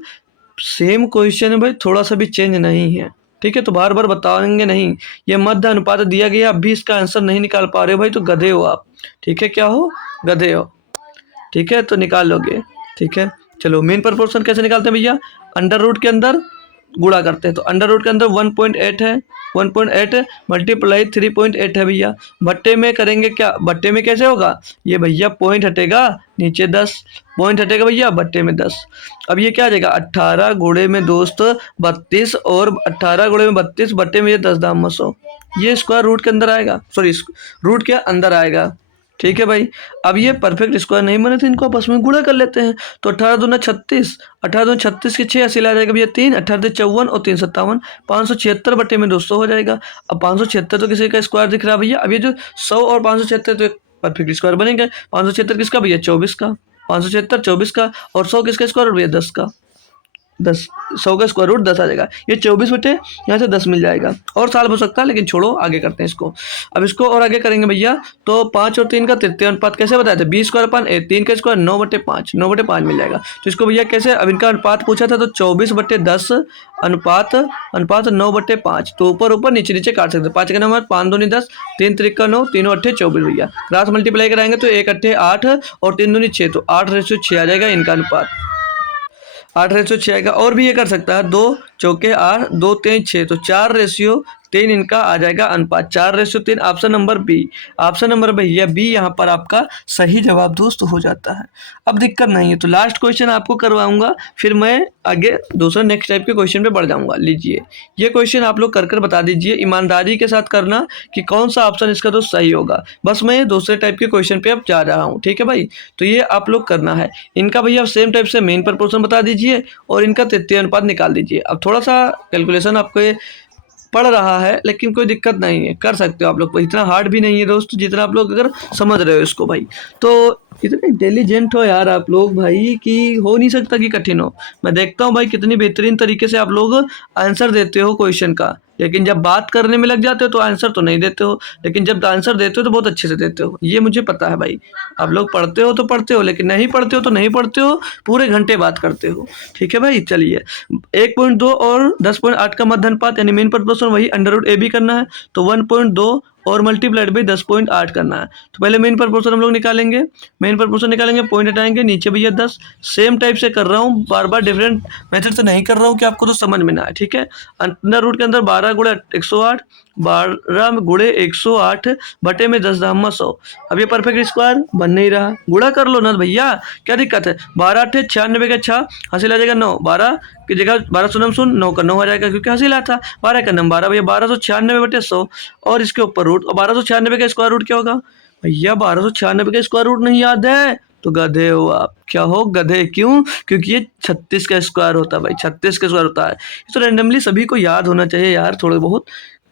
सेम क्वेश्चन है भाई, थोड़ा सा भी चेंज नहीं है, ठीक है। तो बार बार बताएंगे नहीं। ये मध्य अनुपात दिया गया, अब भी इसका आंसर नहीं निकाल पा रहे हो भाई, तो गधे हो आप, ठीक है। क्या हो? गधे हो, ठीक है। तो निकाल लोगे, ठीक है। चलो मीन प्रपोर्शन कैसे निकालते हैं भैया? अंडर रूट के अंदर गुणा करते हैं। तो अंडर रूट के अंदर 1.8 है, 1.8 मल्टीप्लाई 3.8 है भैया। भट्टे में करेंगे क्या? भट्टे में कैसे होगा? ये भैया पॉइंट हटेगा, नीचे 10 पॉइंट हटेगा भैया, भट्टे में 10। अब ये क्या आ जाएगा? 18 गुणे में दोस्त 32 और 18 गुणे में 32 भट्टे में ये 10 दाम 100। ये स्क्वायर रूट के अंदर आएगा, सॉरी रूट के अंदर आएगा, ठीक है भाई। अब ये परफेक्ट स्क्वायर नहीं बने थे, इनको आपस में गुणा कर लेते हैं। तो 18 दूना 36, 18 दूना 36 के 6 हासिल आ जाएगा भैया 3, 18 54 और 3 57, 576 बटे में 200 हो जाएगा। अब 576 तो किसी का स्क्वायर दिख रहा है भैया। अब ये जो 100 और 576 तो एक परफेक्ट स्क्वायर बनेंगे। 576 किसका भैया? 24 का। 576 24 का, और 100 किसका स्क्वायर भैया? 10 का। 10, 100 का स्क्वायर रूट 10 आ जाएगा। ये 24 बटे यहाँ से 10 मिल जाएगा। और साल हो सकता है, लेकिन छोड़ो, आगे करते हैं इसको। अब इसको और आगे करेंगे भैया। तो 5 और 3 का तृतीय अनुपात कैसे बताए थे? 20² 3 का स्क्वायर 9/5, 9/5 मिल जाएगा। तो इसको भैया कैसे, अब इनका अनुपात पूछा था, तो 24/10 अनुपात 9/5। तो ऊपर ऊपर नीचे नीचे काट सकते हैं। 5 का नंबर 5 दूनी 10, 3 त्रिका 9, 3 8 24 भैया। क्रॉस मल्टीप्लाई कराएंगे तो 1 8 8 और 3 दूनी 6, तो 8:6 आ जाएगा इनका अनुपात। 8:6 आएगा। और भी ये कर सकता है, 2 चौके 8, 2 3 6, तो 4:3 इनका आ जाएगा अनुपात, 4:3। Option number B, option number भैया बी यहाँ पर आपका सही जवाब दोस्त हो जाता है। अब दिक्कत नहीं है, तो लास्ट क्वेश्चन आपको करवाऊंगा, फिर मैं आगे दूसरा नेक्स्ट टाइप के क्वेश्चन पे बढ़ जाऊंगा। लीजिए ये क्वेश्चन आप लोग कर कर बता दीजिए, ईमानदारी के साथ करना कि कौन सा ऑप्शन इसका तो सही होगा। बस मैं दूसरे टाइप के क्वेश्चन पे अब जा रहा हूँ, ठीक है भाई। तो ये आप लोग करना है। इनका भैया सेम टाइप से मेन प्रपोर्शन बता दीजिए और इनका तृतीय अनुपात निकाल दीजिए। अब थोड़ा सा कैलकुलेशन आपको पड़ रहा है, लेकिन कोई दिक्कत नहीं है, कर सकते हो आप लोग। इतना हार्ड भी नहीं है दोस्त, जितना आप लोग अगर समझ रहे हो इसको भाई। तो इतने इंटेलिजेंट हो यार आप लोग भाई, कि हो नहीं सकता कि कठिन हो। मैं देखता हूँ भाई कितनी बेहतरीन तरीके से आप लोग आंसर देते हो क्वेश्चन का, लेकिन जब बात करने में लग जाते हो तो आंसर तो नहीं देते हो, लेकिन जब आंसर देते हो तो बहुत अच्छे से देते हो। ये मुझे पता है भाई। आप लोग पढ़ते हो तो पढ़ते हो, लेकिन नहीं पढ़ते हो तो नहीं पढ़ते हो, पूरे घंटे बात करते हो, ठीक है भाई। चलिए 1.2 और 10.8 का मध्य अनुपात यानी मेन प्रपोर्शन वही अंडर रूट ए भी करना है। तो 1.2 और मल्टीप्लाइड बाई 10.8 करना है। तो पहले मेन प्रपोर्शन हम लोग निकालेंगे, मेन प्रपोर्शन निकालेंगे, पॉइंट हटाएंगे, नीचे भैया 10। सेम टाइप से कर रहा हूँ, बार बार डिफरेंट मेथड से नहीं कर रहा हूँ कि आपको तो समझ में ना आए, ठीक है। अंडर रूट के अंदर 12 गुणे 108, 12 गुणे 108 बटे में 10 दाम 100। अब ये परफेक्ट स्क्वायर बन नहीं रहा, गुणा कर लो ना भैया, क्या दिक्कत है। 12 8 96 का 6 हासिल आ जाएगा 9, 12 की जगह 12 शून्य 9 का 9 आ जाएगा, क्योंकि हासिल आता 12 का नंबर 12 भैया 1296 बटे 100 और इसके ऊपर रूट। और 1296 का स्क्वायर रूट क्या होगा भैया? 1296 का स्क्वायर रूट नहीं याद है तो गधे हो आप। क्या हो? गधे। क्यों? क्योंकि ये 36 का स्क्वायर होता है भाई, 36 का स्क्वायर होता है। तो रैंडमली सभी को याद होना चाहिए यार, थोड़े बहुत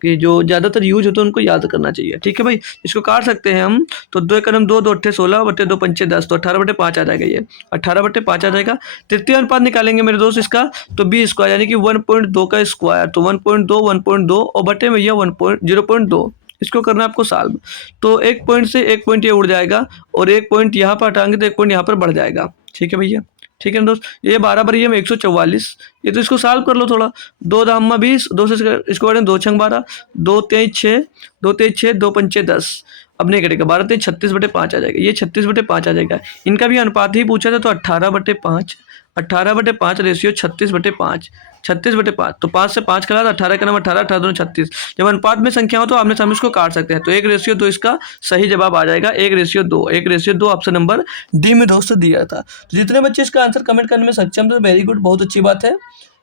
कि जो ज़्यादातर यूज होता है उनको याद करना चाहिए। ठीक है भाई, इसको काट सकते हैं हम। तो 2 एकम 2, 2 अट्ठे 16 बटे 2 पंचे 10, तो 18/5 आ जाएगा ये, 18/5 आ जाएगा। तृतीय अनुपात निकालेंगे मेरे दोस्त इसका, तो बी स्क्वायर यानी कि 1.2 का स्क्वायर, तो 1.2 1.2 और बटे में यह 0.2, इसको करना है आपको सॉल्व। तो एक पॉइंट से एक पॉइंट ये उड़ जाएगा और एक पॉइंट यहाँ पर हटाएंगे तो एक पॉइंट यहाँ पर बढ़ जाएगा। ठीक है भैया, ठीक है ना दोस्त, ये 12 बरी में 144, ये तो इसको सॉल्व कर लो थोड़ा। 2 दाम 20, 2 से इसको करें 2 छंग 12, 2 तेईस 6, 2 तेईस 6, 2 पंचे 10, अब नहीं कटेगा, 12 तेईस 36/5 आ जाएगा, ये 36/5 आ जाएगा। इनका भी अनुपात ही पूछा था, तो 18/5, 18/5 रेशियो 36/5, 36/5, तो 5 से 5 करा, 18 का नाम 18, 18 दूनी 36। जब अनुपात में संख्या हो तो आमने सामने इसको काट सकते हैं, तो 1/2 इसका सही जवाब आ जाएगा, 1/2, 1/2 ऑप्शन नंबर डी में दोस्त दिया था। तो जितने बच्चे इसका आंसर कमेंट करने में सक्षम थे, वेरी गुड, बहुत अच्छी बात है,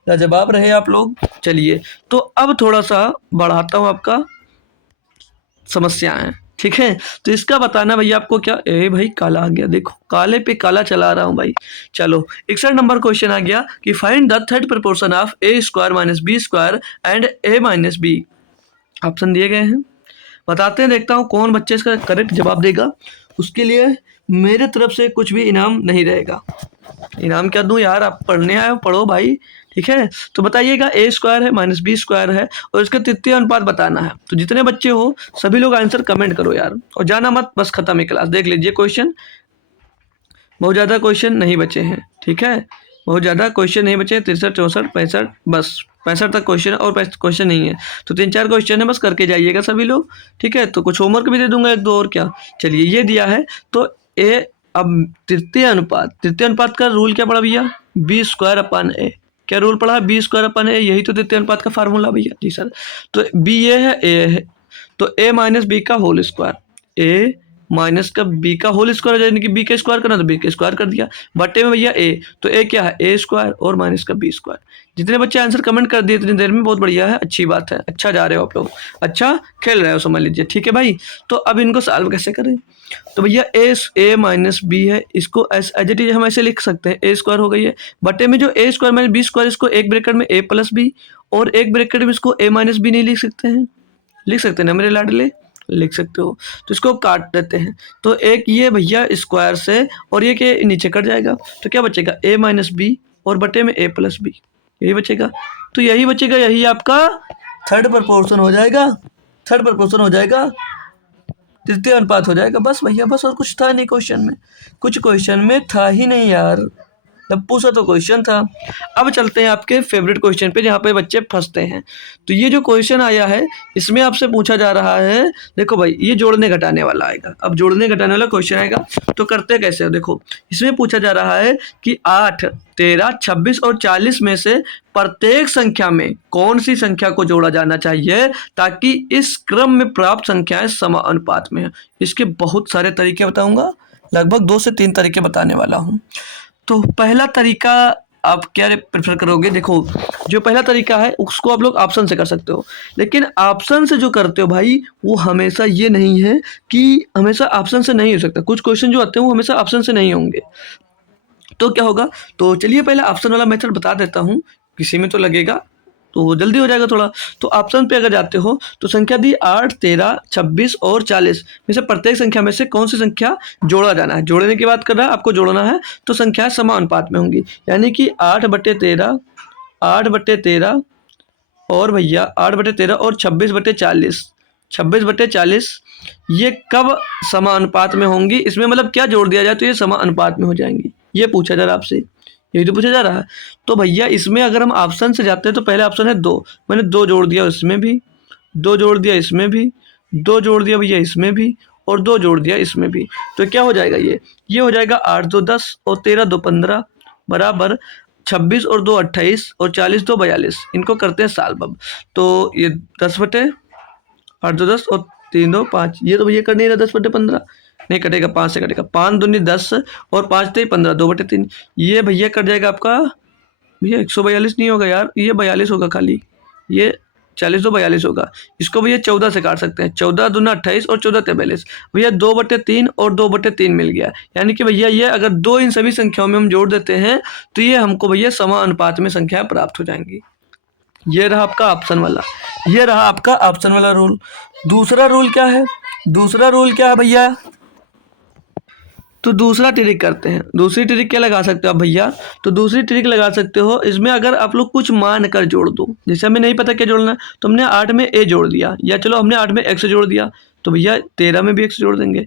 लाजवाब रहे आप लोग। चलिए, तो अब थोड़ा सा बढ़ाता हूँ आपका समस्याएं। ठीक है, तो इसका बताना भैया आपको क्या, ए भाई काला आ गया, देखो काले पे काला चला रहा हूँ भाई। चलो 61 नंबर क्वेश्चन आ गया कि find the third proportion of a square minus B square and a minus B. ऑप्शन दिए गए हैं, बताते हैं, देखता हूँ कौन बच्चे इसका करेक्ट जवाब देगा। उसके लिए मेरे तरफ से कुछ भी इनाम नहीं रहेगा। इनाम क्या दूं यार, आप पढ़ने आए हो, पढ़ो भाई। ठीक है, तो बताइएगा a स्क्वायर है माइनस बी स्क्वायर है और इसका तृतीय अनुपात बताना है। तो जितने बच्चे हो सभी लोग आंसर कमेंट करो यार, और जाना मत, बस खत्म है क्लास। देख लीजिए क्वेश्चन, बहुत ज़्यादा क्वेश्चन नहीं बचे हैं। ठीक है, बहुत ज़्यादा क्वेश्चन नहीं बचे, 63 64 65, बस 65 तक क्वेश्चन, और क्वेश्चन नहीं है, तो 3-4 क्वेश्चन है, बस करके जाइएगा सभी लोग। ठीक है, तो कुछ होमवर्क भी दे दूंगा 1-2 और क्या। चलिए, ये दिया है तो ए, अब तृतीय अनुपात का रूल क्या पड़ा भैया, बी स्क्वायर अपन ए, क्या रूल पड़ा है, बी स्क्वायर अपन ए, यही तो तृतीय अनुपात का फार्मूला भैया। जी सर, तो बी ये है, ए है, तो ए माइनस बी का होल स्क्वायर, ए माइनस का बी का होल स्क्वायर, यानी कि बी का स्क्वायर करना तो बी का स्क्वायर कर दिया, बटे में भैया ए, तो ए क्या है, ए स्क्वायर और माइनस का बी स्क्वायर। जितने बच्चे आंसर कमेंट कर दिए इतनी देर में, बहुत बढ़िया है, अच्छी बात है, अच्छा जा रहे हो आप लोग, अच्छा खेल रहे हो, समझ लीजिए। ठीक है भाई, तो अब इनको सॉल्व कैसे करें, तो भैया ए माइनस बी है, इसको एज इट इज हम ऐसे लिख सकते हैं, ए स्क्वायर हो गई है, बटे में जो ए स्क्वायर माइनस बी स्क्वायर, इसको एक ब्रैकेट में ए प्लस बी और एक ब्रैकेट में इसको ए माइनस बी नहीं लिख सकते हैं, लिख सकते हैं ना मेरे लाडले, लिख सकते हो। तो इसको काट देते हैं, तो एक ये भैया स्क्वायर से और ये के नीचे कट जाएगा, तो क्या बचेगा, ए माइनस बी और बटे में ए प्लस बी, यही बचेगा। तो यही बचेगा, यही आपका थर्ड प्रोपोर्शन हो जाएगा, थर्ड प्रोपोर्शन हो जाएगा, तृतीय अनुपात हो जाएगा, बस भैया बस, और कुछ था नहीं क्वेश्चन में, कुछ क्वेश्चन में था ही नहीं यार, लप्पू सा तो क्वेश्चन था। अब चलते हैं आपके फेवरेट क्वेश्चन पे, जहाँ पे बच्चे फंसते हैं। तो ये जो क्वेश्चन आया है, इसमें आपसे पूछा जा रहा है, देखो भाई ये जोड़ने घटाने वाला आएगा, अब जोड़ने घटाने वाला क्वेश्चन आएगा, तो करते कैसे हो, देखो इसमें पूछा जा रहा है कि 8, 13, 26 और 40 में से प्रत्येक संख्या में कौन सी संख्या को जोड़ा जाना चाहिए ताकि इस क्रम में प्राप्त संख्याएं समानुपात में है। इसके बहुत सारे तरीके बताऊंगा, लगभग 2 से 3 तरीके बताने वाला हूँ। तो पहला तरीका आप क्या प्रेफर करोगे, देखो जो पहला तरीका है उसको आप लोग ऑप्शन से कर सकते हो, लेकिन ऑप्शन से जो करते हो भाई वो हमेशा ये नहीं है कि हमेशा ऑप्शन से नहीं हो सकता, कुछ क्वेश्चन जो आते हैं वो हमेशा ऑप्शन से नहीं होंगे। तो क्या होगा, तो चलिए पहले ऑप्शन वाला मेथड बता देता हूँ, किसी में तो लगेगा तो जल्दी हो जाएगा थोड़ा। तो ऑप्शन पे अगर जाते हो तो संख्या दी 8, 13, 26 और 40 में से प्रत्येक संख्या में से कौन सी संख्या जोड़ा जाना है, जोड़ने की बात कर रहा है, आपको जोड़ना है, तो संख्याएं समानुपात में होंगी, यानी कि 8/13, 8/13 और भैया 8/13 और 26/40, 26/40 ये कब समानुपात में होंगी, इसमें मतलब क्या जोड़ दिया जाए तो ये समानुपात में हो जाएंगी, ये पूछा जा रहा है आपसे, यही तो पूछा जा रहा है। तो भैया इसमें अगर हम ऑप्शन से जाते हैं तो पहले ऑप्शन है 2, मैंने 2 जोड़ दिया, इसमें भी 2 जोड़ दिया, इसमें भी 2 जोड़ दिया भैया, इसमें भी और 2 जोड़ दिया, इसमें भी, तो क्या हो जाएगा, ये हो जाएगा 8 2 10 और 13 2 15 बराबर 26 और 2 28 और 40 2 42, इनको करते हैं सॉल्व। अब तो ये 10/8 2 10 और 3 2 5, ये तो भैया कर नहीं रहा, 10/15 नहीं कटेगा, 5 से कटेगा, 5 दूनी 10 और 5 3 15, 2/3, ये भैया कट जाएगा आपका, भैया 142 नहीं होगा यार, ये 42 होगा खाली, ये 40 2 42 होगा, इसको भैया 14 से काट सकते हैं, 14 दूना 28 और 14 43, भैया 2/3 और 2/3 मिल गया, यानी कि भैया ये अगर 2 इन सभी संख्याओं में हम जोड़ देते हैं तो ये हमको भैया समानुपात में संख्याएं प्राप्त हो जाएंगी। ये रहा आपका ऑप्शन वाला, ये रहा आपका ऑप्शन वाला रूल। दूसरा रूल क्या है, दूसरा रूल क्या है भैया, तो दूसरा ट्रिक करते हैं। दूसरी ट्रिक क्या लगा सकते हो आप भैया, तो दूसरी ट्रिक लगा सकते हो इसमें, अगर आप लोग कुछ मान कर जोड़ दो, जैसे हमें नहीं पता क्या जोड़ना है, तो हमने 8 में ए जोड़ दिया, या चलो हमने 8 में एक्स जोड़ दिया, तो भैया 13 में भी एक्स जोड़ देंगे।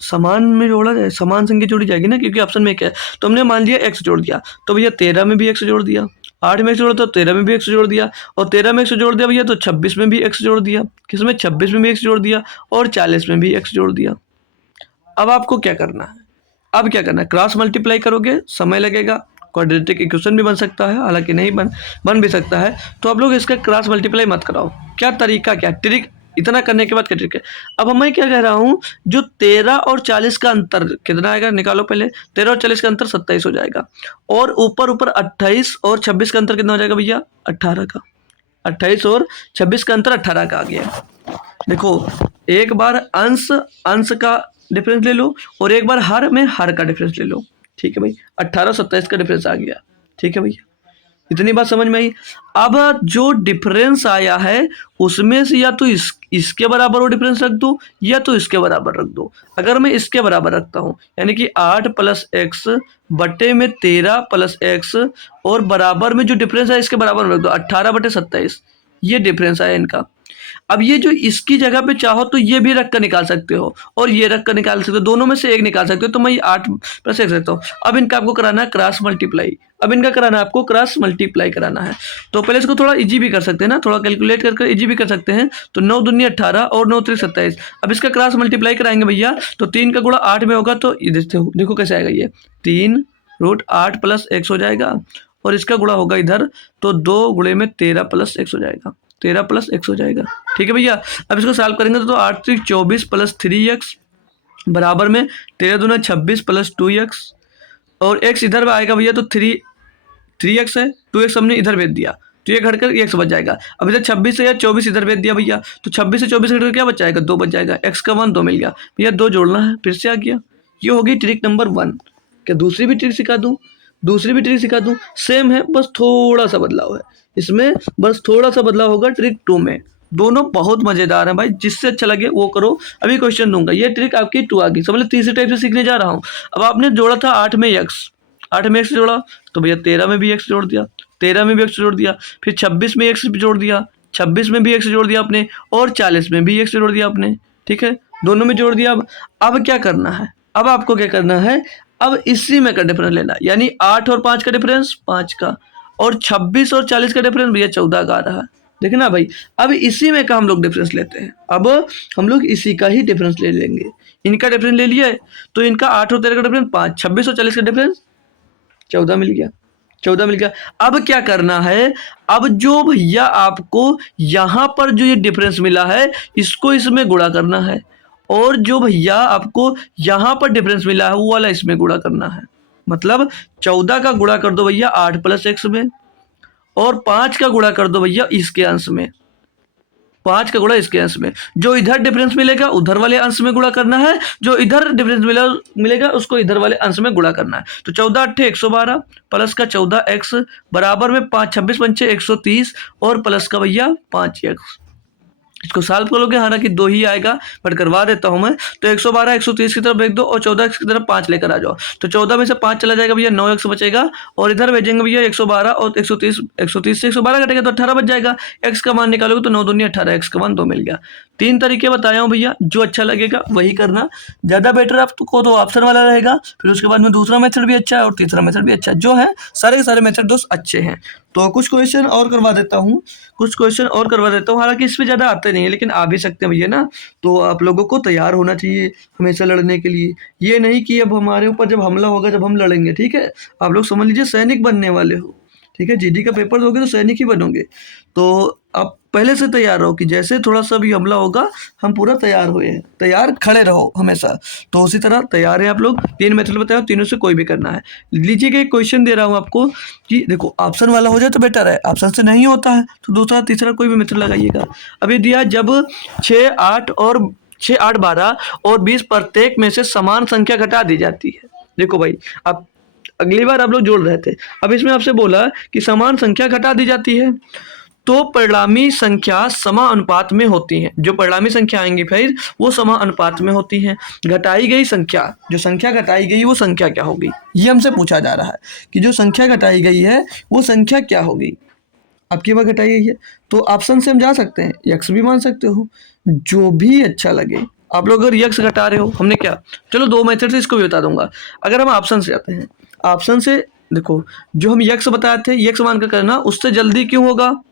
समान में जोड़ा जाए, समान संख्या जोड़ी जाएगी ना, क्योंकि ऑप्शन में क्या है, तो हमने मान लिया एक्स जोड़ दिया, तो भैया 13 में भी एक्स जोड़ दिया, 8 में एक्स जोड़ा तो 13 में भी एक्स जोड़ दिया, और 13 में एक्स जोड़ दिया भैया तो 26 में भी एक्स जोड़ दिया, किसमें 26 में भी एक्स जोड़ दिया, और 40 में भी एक्स जोड़ दिया। अब आपको क्या करना है, अब क्या करना है, क्रॉस मल्टीप्लाई करोगे, समय लगेगा, क्वाड्रेटिक इक्वेशन भी बन सकता है, हालांकि नहीं बन भी सकता है, तो आप लोग इसका क्रॉस मल्टीप्लाई मत कराओ। क्या तरीका, क्या ट्रिक, इतना करने के बाद क्या ट्रिक है। अब मैं क्या कह रहा हूँ, जो 13 और 40 का अंतर कितना आएगा, निकालो पहले। 13 और 40 का अंतर 27 हो जाएगा, और ऊपर ऊपर 28 और 26 का अंतर कितना हो जाएगा भैया, 18 का। 28 और 26 का अंतर 18 का आ गया। देखो, एक बार अंश अंश का डिफरेंस ले लो, और एक बार हर में हर का डिफरेंस ले लो। ठीक है भाई, 18 27 का डिफरेंस आ गया। ठीक है भैया, इतनी बात समझ में आई। अब जो डिफरेंस आया है उसमें से या तो इसके बराबर वो डिफरेंस रख दो, या तो इसके बराबर रख दो। अगर मैं इसके बराबर रखता हूँ, यानी कि 8 प्लस एक्स बटे में 13 प्लस एक्स, और बराबर में जो डिफरेंस है इसके बराबर में रख दो, 18 बटे 27, ये डिफरेंस आया इनका। अब ये जो इसकी जगह पे चाहो तो ये भी रख कर निकाल सकते हो, और ये रख कर निकाल सकते हो, दोनों में से एक निकाल सकते हो, तो मैं 8 प्लस एक रखता हूँ। अब इनका आपको कराना है क्रॉस मल्टीप्लाई, अब इनका कराना है आपको क्रॉस मल्टीप्लाई कराना है। तो पहले इसको थोड़ा इजी भी कर सकते हैं ना, थोड़ा कैलकुलेट करके इजी भी कर सकते हैं। तो 9 दूनी 18 और 9 3 27। अब इसका क्रॉस मल्टीप्लाई कराएंगे भैया, तो 3 का गुणा 8 में होगा, तो ये देखो कैसे आएगा, ये 3√8 प्लस एक्स हो जाएगा, और इसका गुणा होगा इधर, तो 2 गुणे में 13 प्लस एक्स हो जाएगा, 13 प्लस एक्स हो जाएगा। ठीक है भैया, अब इसको सॉल्व करेंगे तो 8 3 24 प्लस 3x बराबर में 13 दूना 26 प्लस 2x, और x इधर आएगा भैया, तो 3x है, 2x हमने इधर भेज दिया, तो ये घटकर x बच जाएगा। अब इधर 26 से या 24 इधर भेज दिया भैया, तो 26 से 24 घटकर क्या बच जाएगा, 2 बच जाएगा, x का मान 2 मिल गया भैया, 2 जोड़ना है, फिर से आ गया। ये होगी ट्रिक नंबर 1। क्या दूसरी भी ट्रिक सिखा दूँ, दूसरी भी ट्रिक सिखा दूँ, सेम है, बस थोड़ा सा बदलाव है इसमें, बस थोड़ा सा बदलाव होगा ट्रिक 2 में। दोनों बहुत मजेदार हैं भाई, जिससे अच्छा लगे वो करो। अभी क्वेश्चन दूंगा, ये ट्रिक आपकी 2 आ गई, समझ लो तीसरे टाइप से सीखने जा रहा हूँ। अब आपने जोड़ा था 8 में एक्स, 8 में एक्स जोड़ा, तो भैया 13 में भी एक्स जोड़ दिया, 13 में भी एक्स जोड़ दिया, फिर 26 में एक्स जोड़ दिया, 26 में भी एक्स जोड़ दिया आपने, और 40 में भी एक्स जोड़ दिया आपने। ठीक है, दोनों में जोड़ दिया। अब क्या करना है, अब आपको क्या करना है, अब इसी में का डिफरेंस लेना, यानी 8 और 5 का डिफरेंस 5 का, और 26 और 40 का डिफरेंस भैया 14 का आ रहा है। देखना भाई, अब इसी में का हम लोग डिफरेंस लेते हैं, अब हम लोग इसी का ही डिफरेंस ले लेंगे। इनका डिफरेंस ले लिया है, तो इनका 8 और 13 का डिफरेंस 5, 26 और 40 का डिफरेंस 14 मिल गया, 14 मिल गया। अब क्या करना है, अब जो भैया आपको यहाँ पर जो ये डिफरेंस मिला है इसको इसमें गुणा करना है, और जो भैया आपको यहाँ पर डिफरेंस मिला है वो वाला इसमें गुणा करना है। मतलब 14 का गुणा कर दो भैया 8 प्लस एक्स में, और 5 का गुणा कर दो भैया इसके अंश में, 5 का गुणा इसके अंश में। जो इधर डिफरेंस मिलेगा उधर वाले अंश में गुणा करना है, जो इधर डिफरेंस मिलेगा उसको इधर वाले अंश में गुणा करना है। तो 14 8 112 प्लस का 14x बराबर में 5 26 पंचे 130, और प्लस का भैया 5x। इसको सॉल्व करोगे, हालांकि 2 ही आएगा, बट करवा देता हूं मैं। तो 112 130 की तरफ भेज दो, और 14 की तरफ 5 लेकर आ जाओ। तो 14 में से 5 चला जाएगा भैया, 9x बचेगा, और इधर भेजेंगे भैया 112 और 130, 130 से 112 घटेगा तो 18 बच जाएगा। x का मान निकालोगे तो 9 दूनी 18, x का मान 2 मिल गया। 3 तरीके बताया हूँ भैया, जो अच्छा लगेगा वही करना, ज़्यादा बेटर आपको तो ऑप्शन वाला रहेगा। फिर उसके बाद में दूसरा मेथड भी अच्छा है और तीसरा मेथड भी अच्छा है, जो है सारे के सारे मेथड दोस्त अच्छे हैं। तो कुछ क्वेश्चन और करवा देता हूँ, हालांकि इस पर ज़्यादा आते नहीं है, लेकिन आ भी सकते हैं भैया ना। तो आप लोगों को तैयार होना चाहिए हमेशा लड़ने के लिए, ये नहीं कि अब हमारे ऊपर जब हमला होगा जब हम लड़ेंगे। ठीक है, आप लोग समझ लीजिए सैनिक बनने वाले हो। ठीक है, जीडी का पेपर दोगे तो सैनिक ही बनोगे। तो आप पहले से तैयार रहो कि जैसे थोड़ा सा भी हमला होगा हम पूरा तैयार हुए हैं, तैयार खड़े रहो हमेशा। तो उसी तरह तैयार है आप लोग। 3 मेथड बताया, तीनों से कोई भी करना है। लीजिए कि एक क्वेश्चन दे रहा हूँ आपको कि देखो ऑप्शन वाला हो जाए तो बेटर है, ऑप्शन से नहीं होता है तो दूसरा तीसरा कोई भी मेथड लगाइएगा। अभी दिया, जब 6 8 12 और 20 प्रत्येक में से समान संख्या घटा दी जाती है। देखो भाई, अब अगली बार आप लोग जोड़ रहे थे। अब इसमें आपसे बोला कि समान संख्या घटा दी जाती है, तो परिणामी संख्या समानुपात में होती हैं। जो परिणामी संख्या आएंगी फिर वो समानुपात में होती हैं। घटाई गई संख्या, जो संख्या घटाई गई वो संख्या क्या होगी, ये हमसे पूछा जा रहा है कि जो संख्या घटाई गई है वो संख्या क्या होगी। आपकी बात घटाई गई है तो ऑप्शन से हम जा सकते हैं, यक्स भी मान सकते हो, जो भी अच्छा लगे। आप लोग अगर यक्स घटा रहे हो, हमने क्या, चलो दो मेथड से इसको भी बता दूंगा। अगर हम ऑप्शन से जाते हैं, ऑप्शन से देखो, जो हम यक्स बताए थे यक्स मानकर करना, उससे जल्दी क्यों होगा,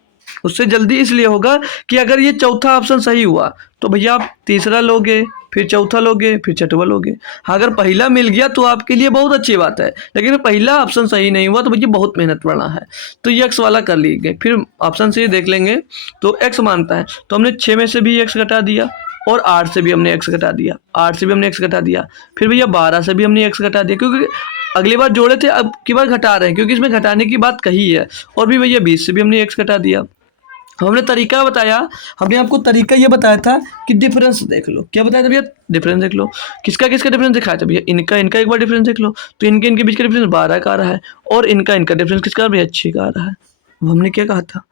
उससे जल्दी इसलिए होगा कि अगर ये चौथा ऑप्शन सही हुआ तो भैया आप तीसरा लोगे, फिर चौथा लोगे, फिर छठवा लोगे। हाँ, अगर पहला मिल गया तो आपके लिए बहुत अच्छी बात है, लेकिन पहला ऑप्शन सही नहीं हुआ तो भैया बहुत मेहनत पड़ना है। तो ये एक्स वाला कर लीजिए, फिर ऑप्शन से देख लेंगे तो एक्स मानता है, तो हमने 6 में से भी एक्स घटा दिया और 8 से भी हमने एक्स घटा दिया, 8 से भी हमने एक्स घटा दिया, फिर भैया 12 से भी हमने एक्स घटा दिया, क्योंकि अगली बार जोड़े थे अब की बार घटा रहे हैं क्योंकि इसमें घटाने की बात कही है। और भी भैया 20 से भी हमने एक्स घटा दिया। हमने तरीका बताया, हमने आपको तरीका ये बताया था कि डिफरेंस देख लो। क्या बताया था भैया, डिफरेंस देख लो। किसका किसका डिफरेंस दिखाया था भैया, इनका इनका एक बार डिफरेंस देख लो, तो इनके इनके बीच का डिफरेंस 12 का आ रहा है और इनका इनका डिफरेंस किसका भैया 6 का आ रहा है। अब हमने क्या कहा था,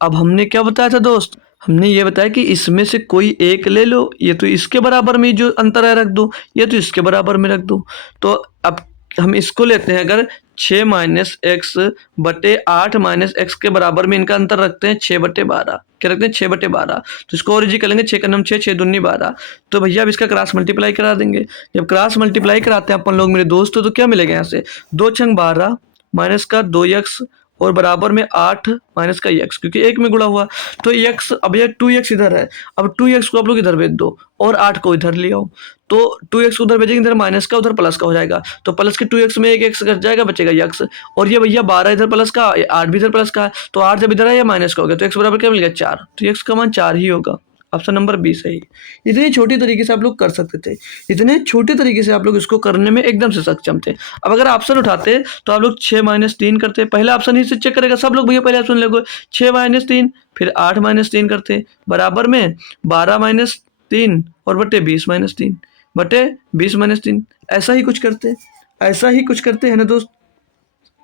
अब हमने क्या बताया था दोस्त, हमने ये बताया कि इसमें से कोई एक ले लो, ये तो इसके बराबर में जो अंतर है रख दो, ये तो इसके बराबर में रख दो। तो अब हम इसको लेते हैं, अगर 6 माइनस एक्स बटे 8 माइनस एक्स के बराबर में इनका अंतर रखते हैं 6/12, क्या रखते हैं 6/12, तो इसको और इजी कर लेंगे, 6 का नम 6, 6 दूनी 12। तो भैया अब इसका क्रॉस मल्टीप्लाई करा देंगे। जब क्रॉस मल्टीप्लाई कराते हैं अपन लोग मेरे दोस्त, तो क्या मिलेगा यहाँ से, 2 छंग 12 माइनस का 2x और बराबर में 8 माइनस का x, क्योंकि एक में गुणा हुआ तो x, अब ये 2x इधर है, अब 2x को आप लोग इधर भेज दो और 8 को इधर ले आओ, तो 2x को उधर भेजेंगे, इधर माइनस का उधर प्लस का हो जाएगा, तो प्लस के 2x में एक x कट जाएगा, बचेगा x। और ये भैया 12 इधर प्लस का, 8 भी इधर प्लस का है, तो 8 जब इधर है ये माइनस का हो गया, तो x बराबर क्या मिल गया 4, तो x का मान 4 ही होगा। ऑप्शन नंबर बी सही। इतने छोटे तरीके से आप लोग कर सकते थे, इतने छोटे तरीके से आप लोग इसको करने में एकदम से सक्षम थे। अब अगर ऑप्शन उठाते तो आप लोग 6 माइनस 3 करते, पहला ऑप्शन ही से चेक करेगा सब लोग, भैया पहले ऑप्शन लोगे 6 माइनस 3, फिर 8 माइनस 3 करते, बराबर में 12 माइनस 3 और बटे 20 माइनस 3 बटे 20 माइनस 3, ऐसा ही कुछ करते, ऐसा ही कुछ करते है ना दोस्त,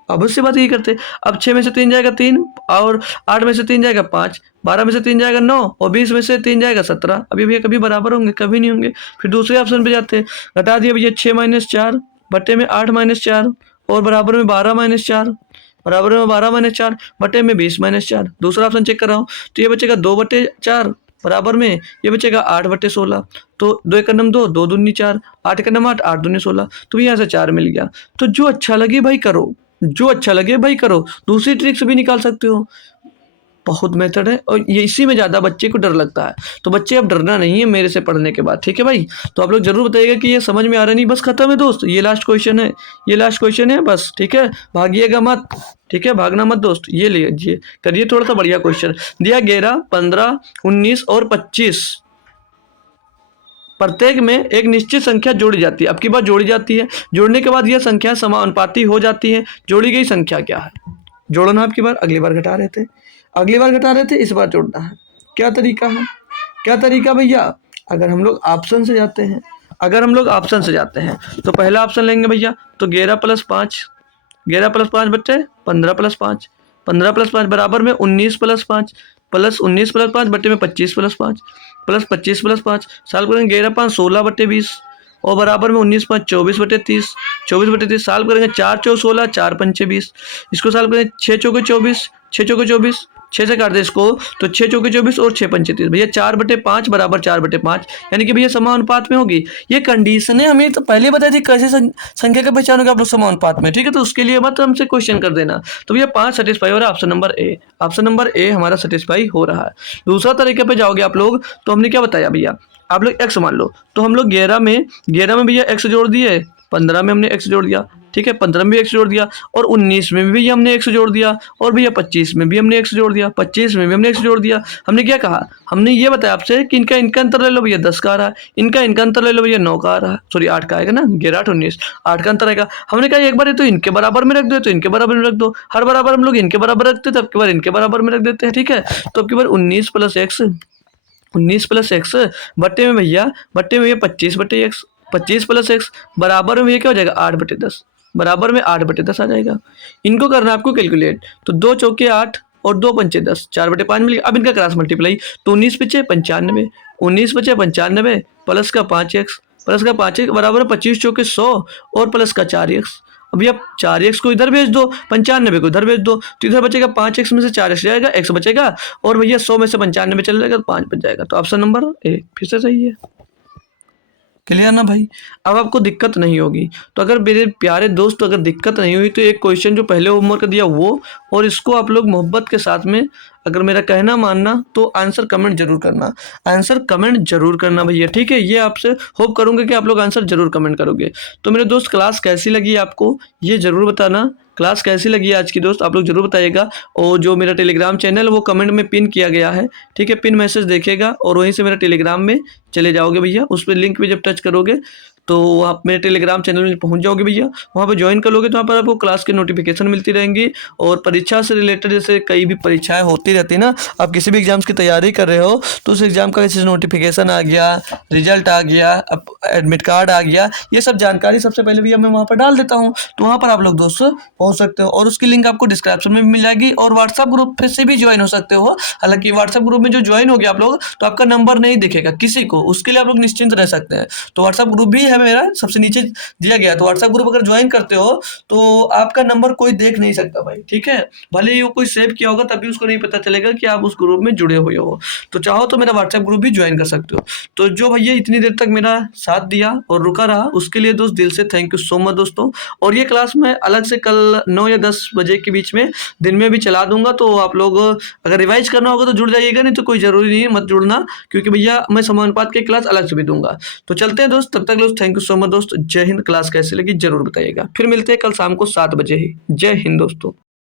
अवश्य बात यही करते। अब 6 में से 3 जाएगा 3 और 8 में से 3 जाएगा 5, 12 में से 3 जाएगा 9 और 20 में से 3 जाएगा 17। अभी भैया कभी बराबर होंगे, कभी नहीं होंगे। फिर दूसरे ऑप्शन पे जाते हैं, घटा दिया भैया 6 माइनस 4 बटे में 8 माइनस 4 और बराबर में 12 माइनस 4, बराबर में 12 माइनस 4 बटे में 20 माइनस 4। दूसरा ऑप्शन चेक कर रहा हूँ, तो ये बचेगा 2/4 बराबर में ये बचेगा 8/16, तो 2 एक नम 2, 2 दूनी 4, 8 का नम 8, 8 दूनी 16, तो यहाँ से 4 मिल गया। तो जो अच्छा लगे भाई करो, जो अच्छा लगे भाई करो, दूसरी ट्रिक से भी निकाल सकते हो, बहुत मेथड है और ये इसी में ज़्यादा बच्चे को डर लगता है। तो बच्चे अब डरना नहीं है मेरे से पढ़ने के बाद, ठीक है भाई। तो आप लोग जरूर बताइएगा कि ये समझ में आ रहा नहीं, बस खत्म है दोस्त, ये लास्ट क्वेश्चन है, ये लास्ट क्वेश्चन है बस, ठीक है, भागिएगा मत, ठीक है, भागना मत दोस्त। ये लीजिए करिए थोड़ा सा बढ़िया क्वेश्चन दिया, 11, 15, 19 और 25 प्रत्येक में एक निश्चित संख्या जोड़ी जाती है। अब की बात जोड़ी जाती है, जोड़ने के बाद यह संख्या समानुपाती हो जाती है। जोड़ी गई संख्या क्या है, जोड़ना आपकी बार, अगली बार घटा रहे थे, अगली बार घटा रहे थे, इस बार जोड़ना है। क्या तरीका है, क्या तरीका भैया, अगर हम लोग ऑप्शन से जाते हैं, अगर हम लोग ऑप्शन से जाते हैं तो पहला ऑप्शन लेंगे भैया, तो 11 + 5, 11 + 5 बच्चे 15 + 5, 15 + 5 बराबर में 19 + 5, प्लस 19 + 5 बटे में 25 + 5, प्लस 25 + 5, साल करेंगे 11 × 5 16/20 और बराबर में 19 × 5 24/30, 24/30 साल करेंगे 4 × 4 16, 4 × 5 20, इसको साल करेंगे 6 × 4 24, 6 × 4 24, 6 से काट दे इसको, तो 6 × 4 24 और 6 × 5 30, भैया 4/5 बराबर 4/5, यानी कि भैया समानुपात में होगी। ये कंडीशन है, हमें तो पहले बताई थी कैसे संख्या का पहचान होगा आप लोग समानुपात में, ठीक है, तो उसके लिए मत हमसे क्वेश्चन कर देना। तो भैया 5 सेटिस्फाई हो रहा है, option number A, option number A हमारा सेटिस्फाई हो रहा है। दूसरा तरीके पे जाओगे आप लोग, तो हमने क्या बताया भैया, आप लोग x मान लो, तो हम लोग 11 में भैया x जोड़ दिए, 15 में हमने x जोड़ दिया, ठीक है, 15 में भी x जोड़ दिया और 19 में भी हमने x जोड़ दिया और भैया 25 में भी हमने x जोड़ दिया, 25 में भी हमने x जोड़ दिया। हमने क्या कहा, हमने ये बताया आपसे कि इनका अंतर ले लो भैया 10 का आ रहा है, इनका अंतर ले लो भैया 9 का आ रहा है, सॉरी 8 का आएगा ना, 11 8 19 8 का अंतर आएगा। हमने कहा एक बार तो इनके बराबर में रख दो, तो इनके बराबर में रख दो, हर बराबर हम लोग इनके बराबर रखते थे, अब की बार इनके बराबर में रख देते हैं, ठीक है। तो अब की बार 19 + x बट्टे में भैया 25/x, 25 + x बराबर में ये क्या हो जाएगा 8/10, बराबर में 8/10 आ जाएगा। इनको करना है आपको कैलकुलेट, तो 2 चौके 8 और 2 पंचे 10, 4/5 मिल गया। अब इनका क्रॉस मल्टीप्लाई, तो 19 पीछे 95, 19 पीछे 95 प्लस का 5x, प्लस का 5x बराबर 25 चौके 100 और प्लस का 4x। अभी आप 4x को इधर भेज दो, 95 को इधर भेज दो, तो इधर बचेगा 5x में से 4x जाएगा, x बचेगा, और भैया 100 में से 95 चला जाएगा तो 5 बच जाएगा। तो ऑप्शन नंबर ए फिर से सही है। क्लियर ना भाई? अब आपको दिक्कत नहीं होगी। तो अगर मेरे प्यारे दोस्त अगर दिक्कत नहीं हुई तो एक क्वेश्चन जो पहले होमवर्क दिया वो, और इसको आप लोग मोहब्बत के साथ में अगर मेरा कहना मानना तो आंसर कमेंट जरूर करना, आंसर कमेंट जरूर करना भैया, ठीक है। ये आपसे होप करूंगा कि आप लोग आंसर जरूर कमेंट करोगे। तो मेरे दोस्त क्लास कैसी लगी आपको ये जरूर बताना, क्लास कैसी लगी आज की दोस्त आप लोग जरूर बताइएगा। और जो मेरा टेलीग्राम चैनल वो कमेंट में पिन किया गया है, ठीक है, पिन मैसेज देखेगा और वहीं से मेरा टेलीग्राम में चले जाओगे भैया। उस पर लिंक पे जब टच करोगे तो आप मेरे टेलीग्राम चैनल में पहुंच जाओगे भैया, वहाँ पर ज्वाइन कर लोगे तो वहाँ पर आपको क्लास की नोटिफिकेशन मिलती रहेंगी। और परीक्षा से रिलेटेड जैसे कई भी परीक्षाएं होती रहती है ना, आप किसी भी एग्जाम्स की तैयारी कर रहे हो तो उस एग्जाम का जैसे नोटिफिकेशन आ गया, रिजल्ट आ गया, एडमिट कार्ड आ गया, ये सब जानकारी सबसे पहले भैया मैं वहाँ पर डाल देता हूँ। तो वहाँ पर आप लोग दोस्तों पहुँच सकते हो, और उसकी लिंक आपको डिस्क्रिप्शन में भी मिल जाएगी। और व्हाट्सअप ग्रुप फिर से भी ज्वाइन हो सकते हो। हालांकि व्हाट्सअप ग्रुप में जो ज्वाइन हो गया आप लोग तो आपका नंबर नहीं दिखेगा किसी को, उसके लिए आप लोग निश्चिंत रह सकते हैं। तो व्हाट्सअप ग्रुप भी है मेरा सबसे नीचे दिया गया, तो व्हाट्सअप ग्रुप अगर ज्वाइन करते हो तो आपका नंबर कोई देख नहीं सकता भाई, ठीक है। भले ही वो कोई सेव किया होगा तभी उसको नहीं पता चलेगा कि आप उस ग्रुप में जुड़े हुए हो। तो चाहो तो मेरा व्हाट्सएप ग्रुप भी ज्वाइन कर सकते हो। तो जो भैया इतनी देर तक मेरा साथ दिया और रुका रहा उसके लिए दोस्त दिल से थैंक यू सो मच दोस्तों। और ये क्लास मैं अलग से कल 9 या 10 बजे के बीच में दिन में भी चला दूंगा, तो आप लोग अगर रिवाइज करना होगा तो जुड़ जाइएगा, नहीं तो कोई ज़रूरी नहीं है मत जुड़ना, क्योंकि भैया मैं समानुपात की क्लास अलग से भी दूंगा। तो चलते हैं दोस्त, तब तक दोस्त थैंक यू सो मच दोस्त। जय हिंद। क्लास कैसी लगी जरूर बताइएगा। फिर मिलते हैं कल शाम को 7 बजे ही। जय हिंद दोस्तों।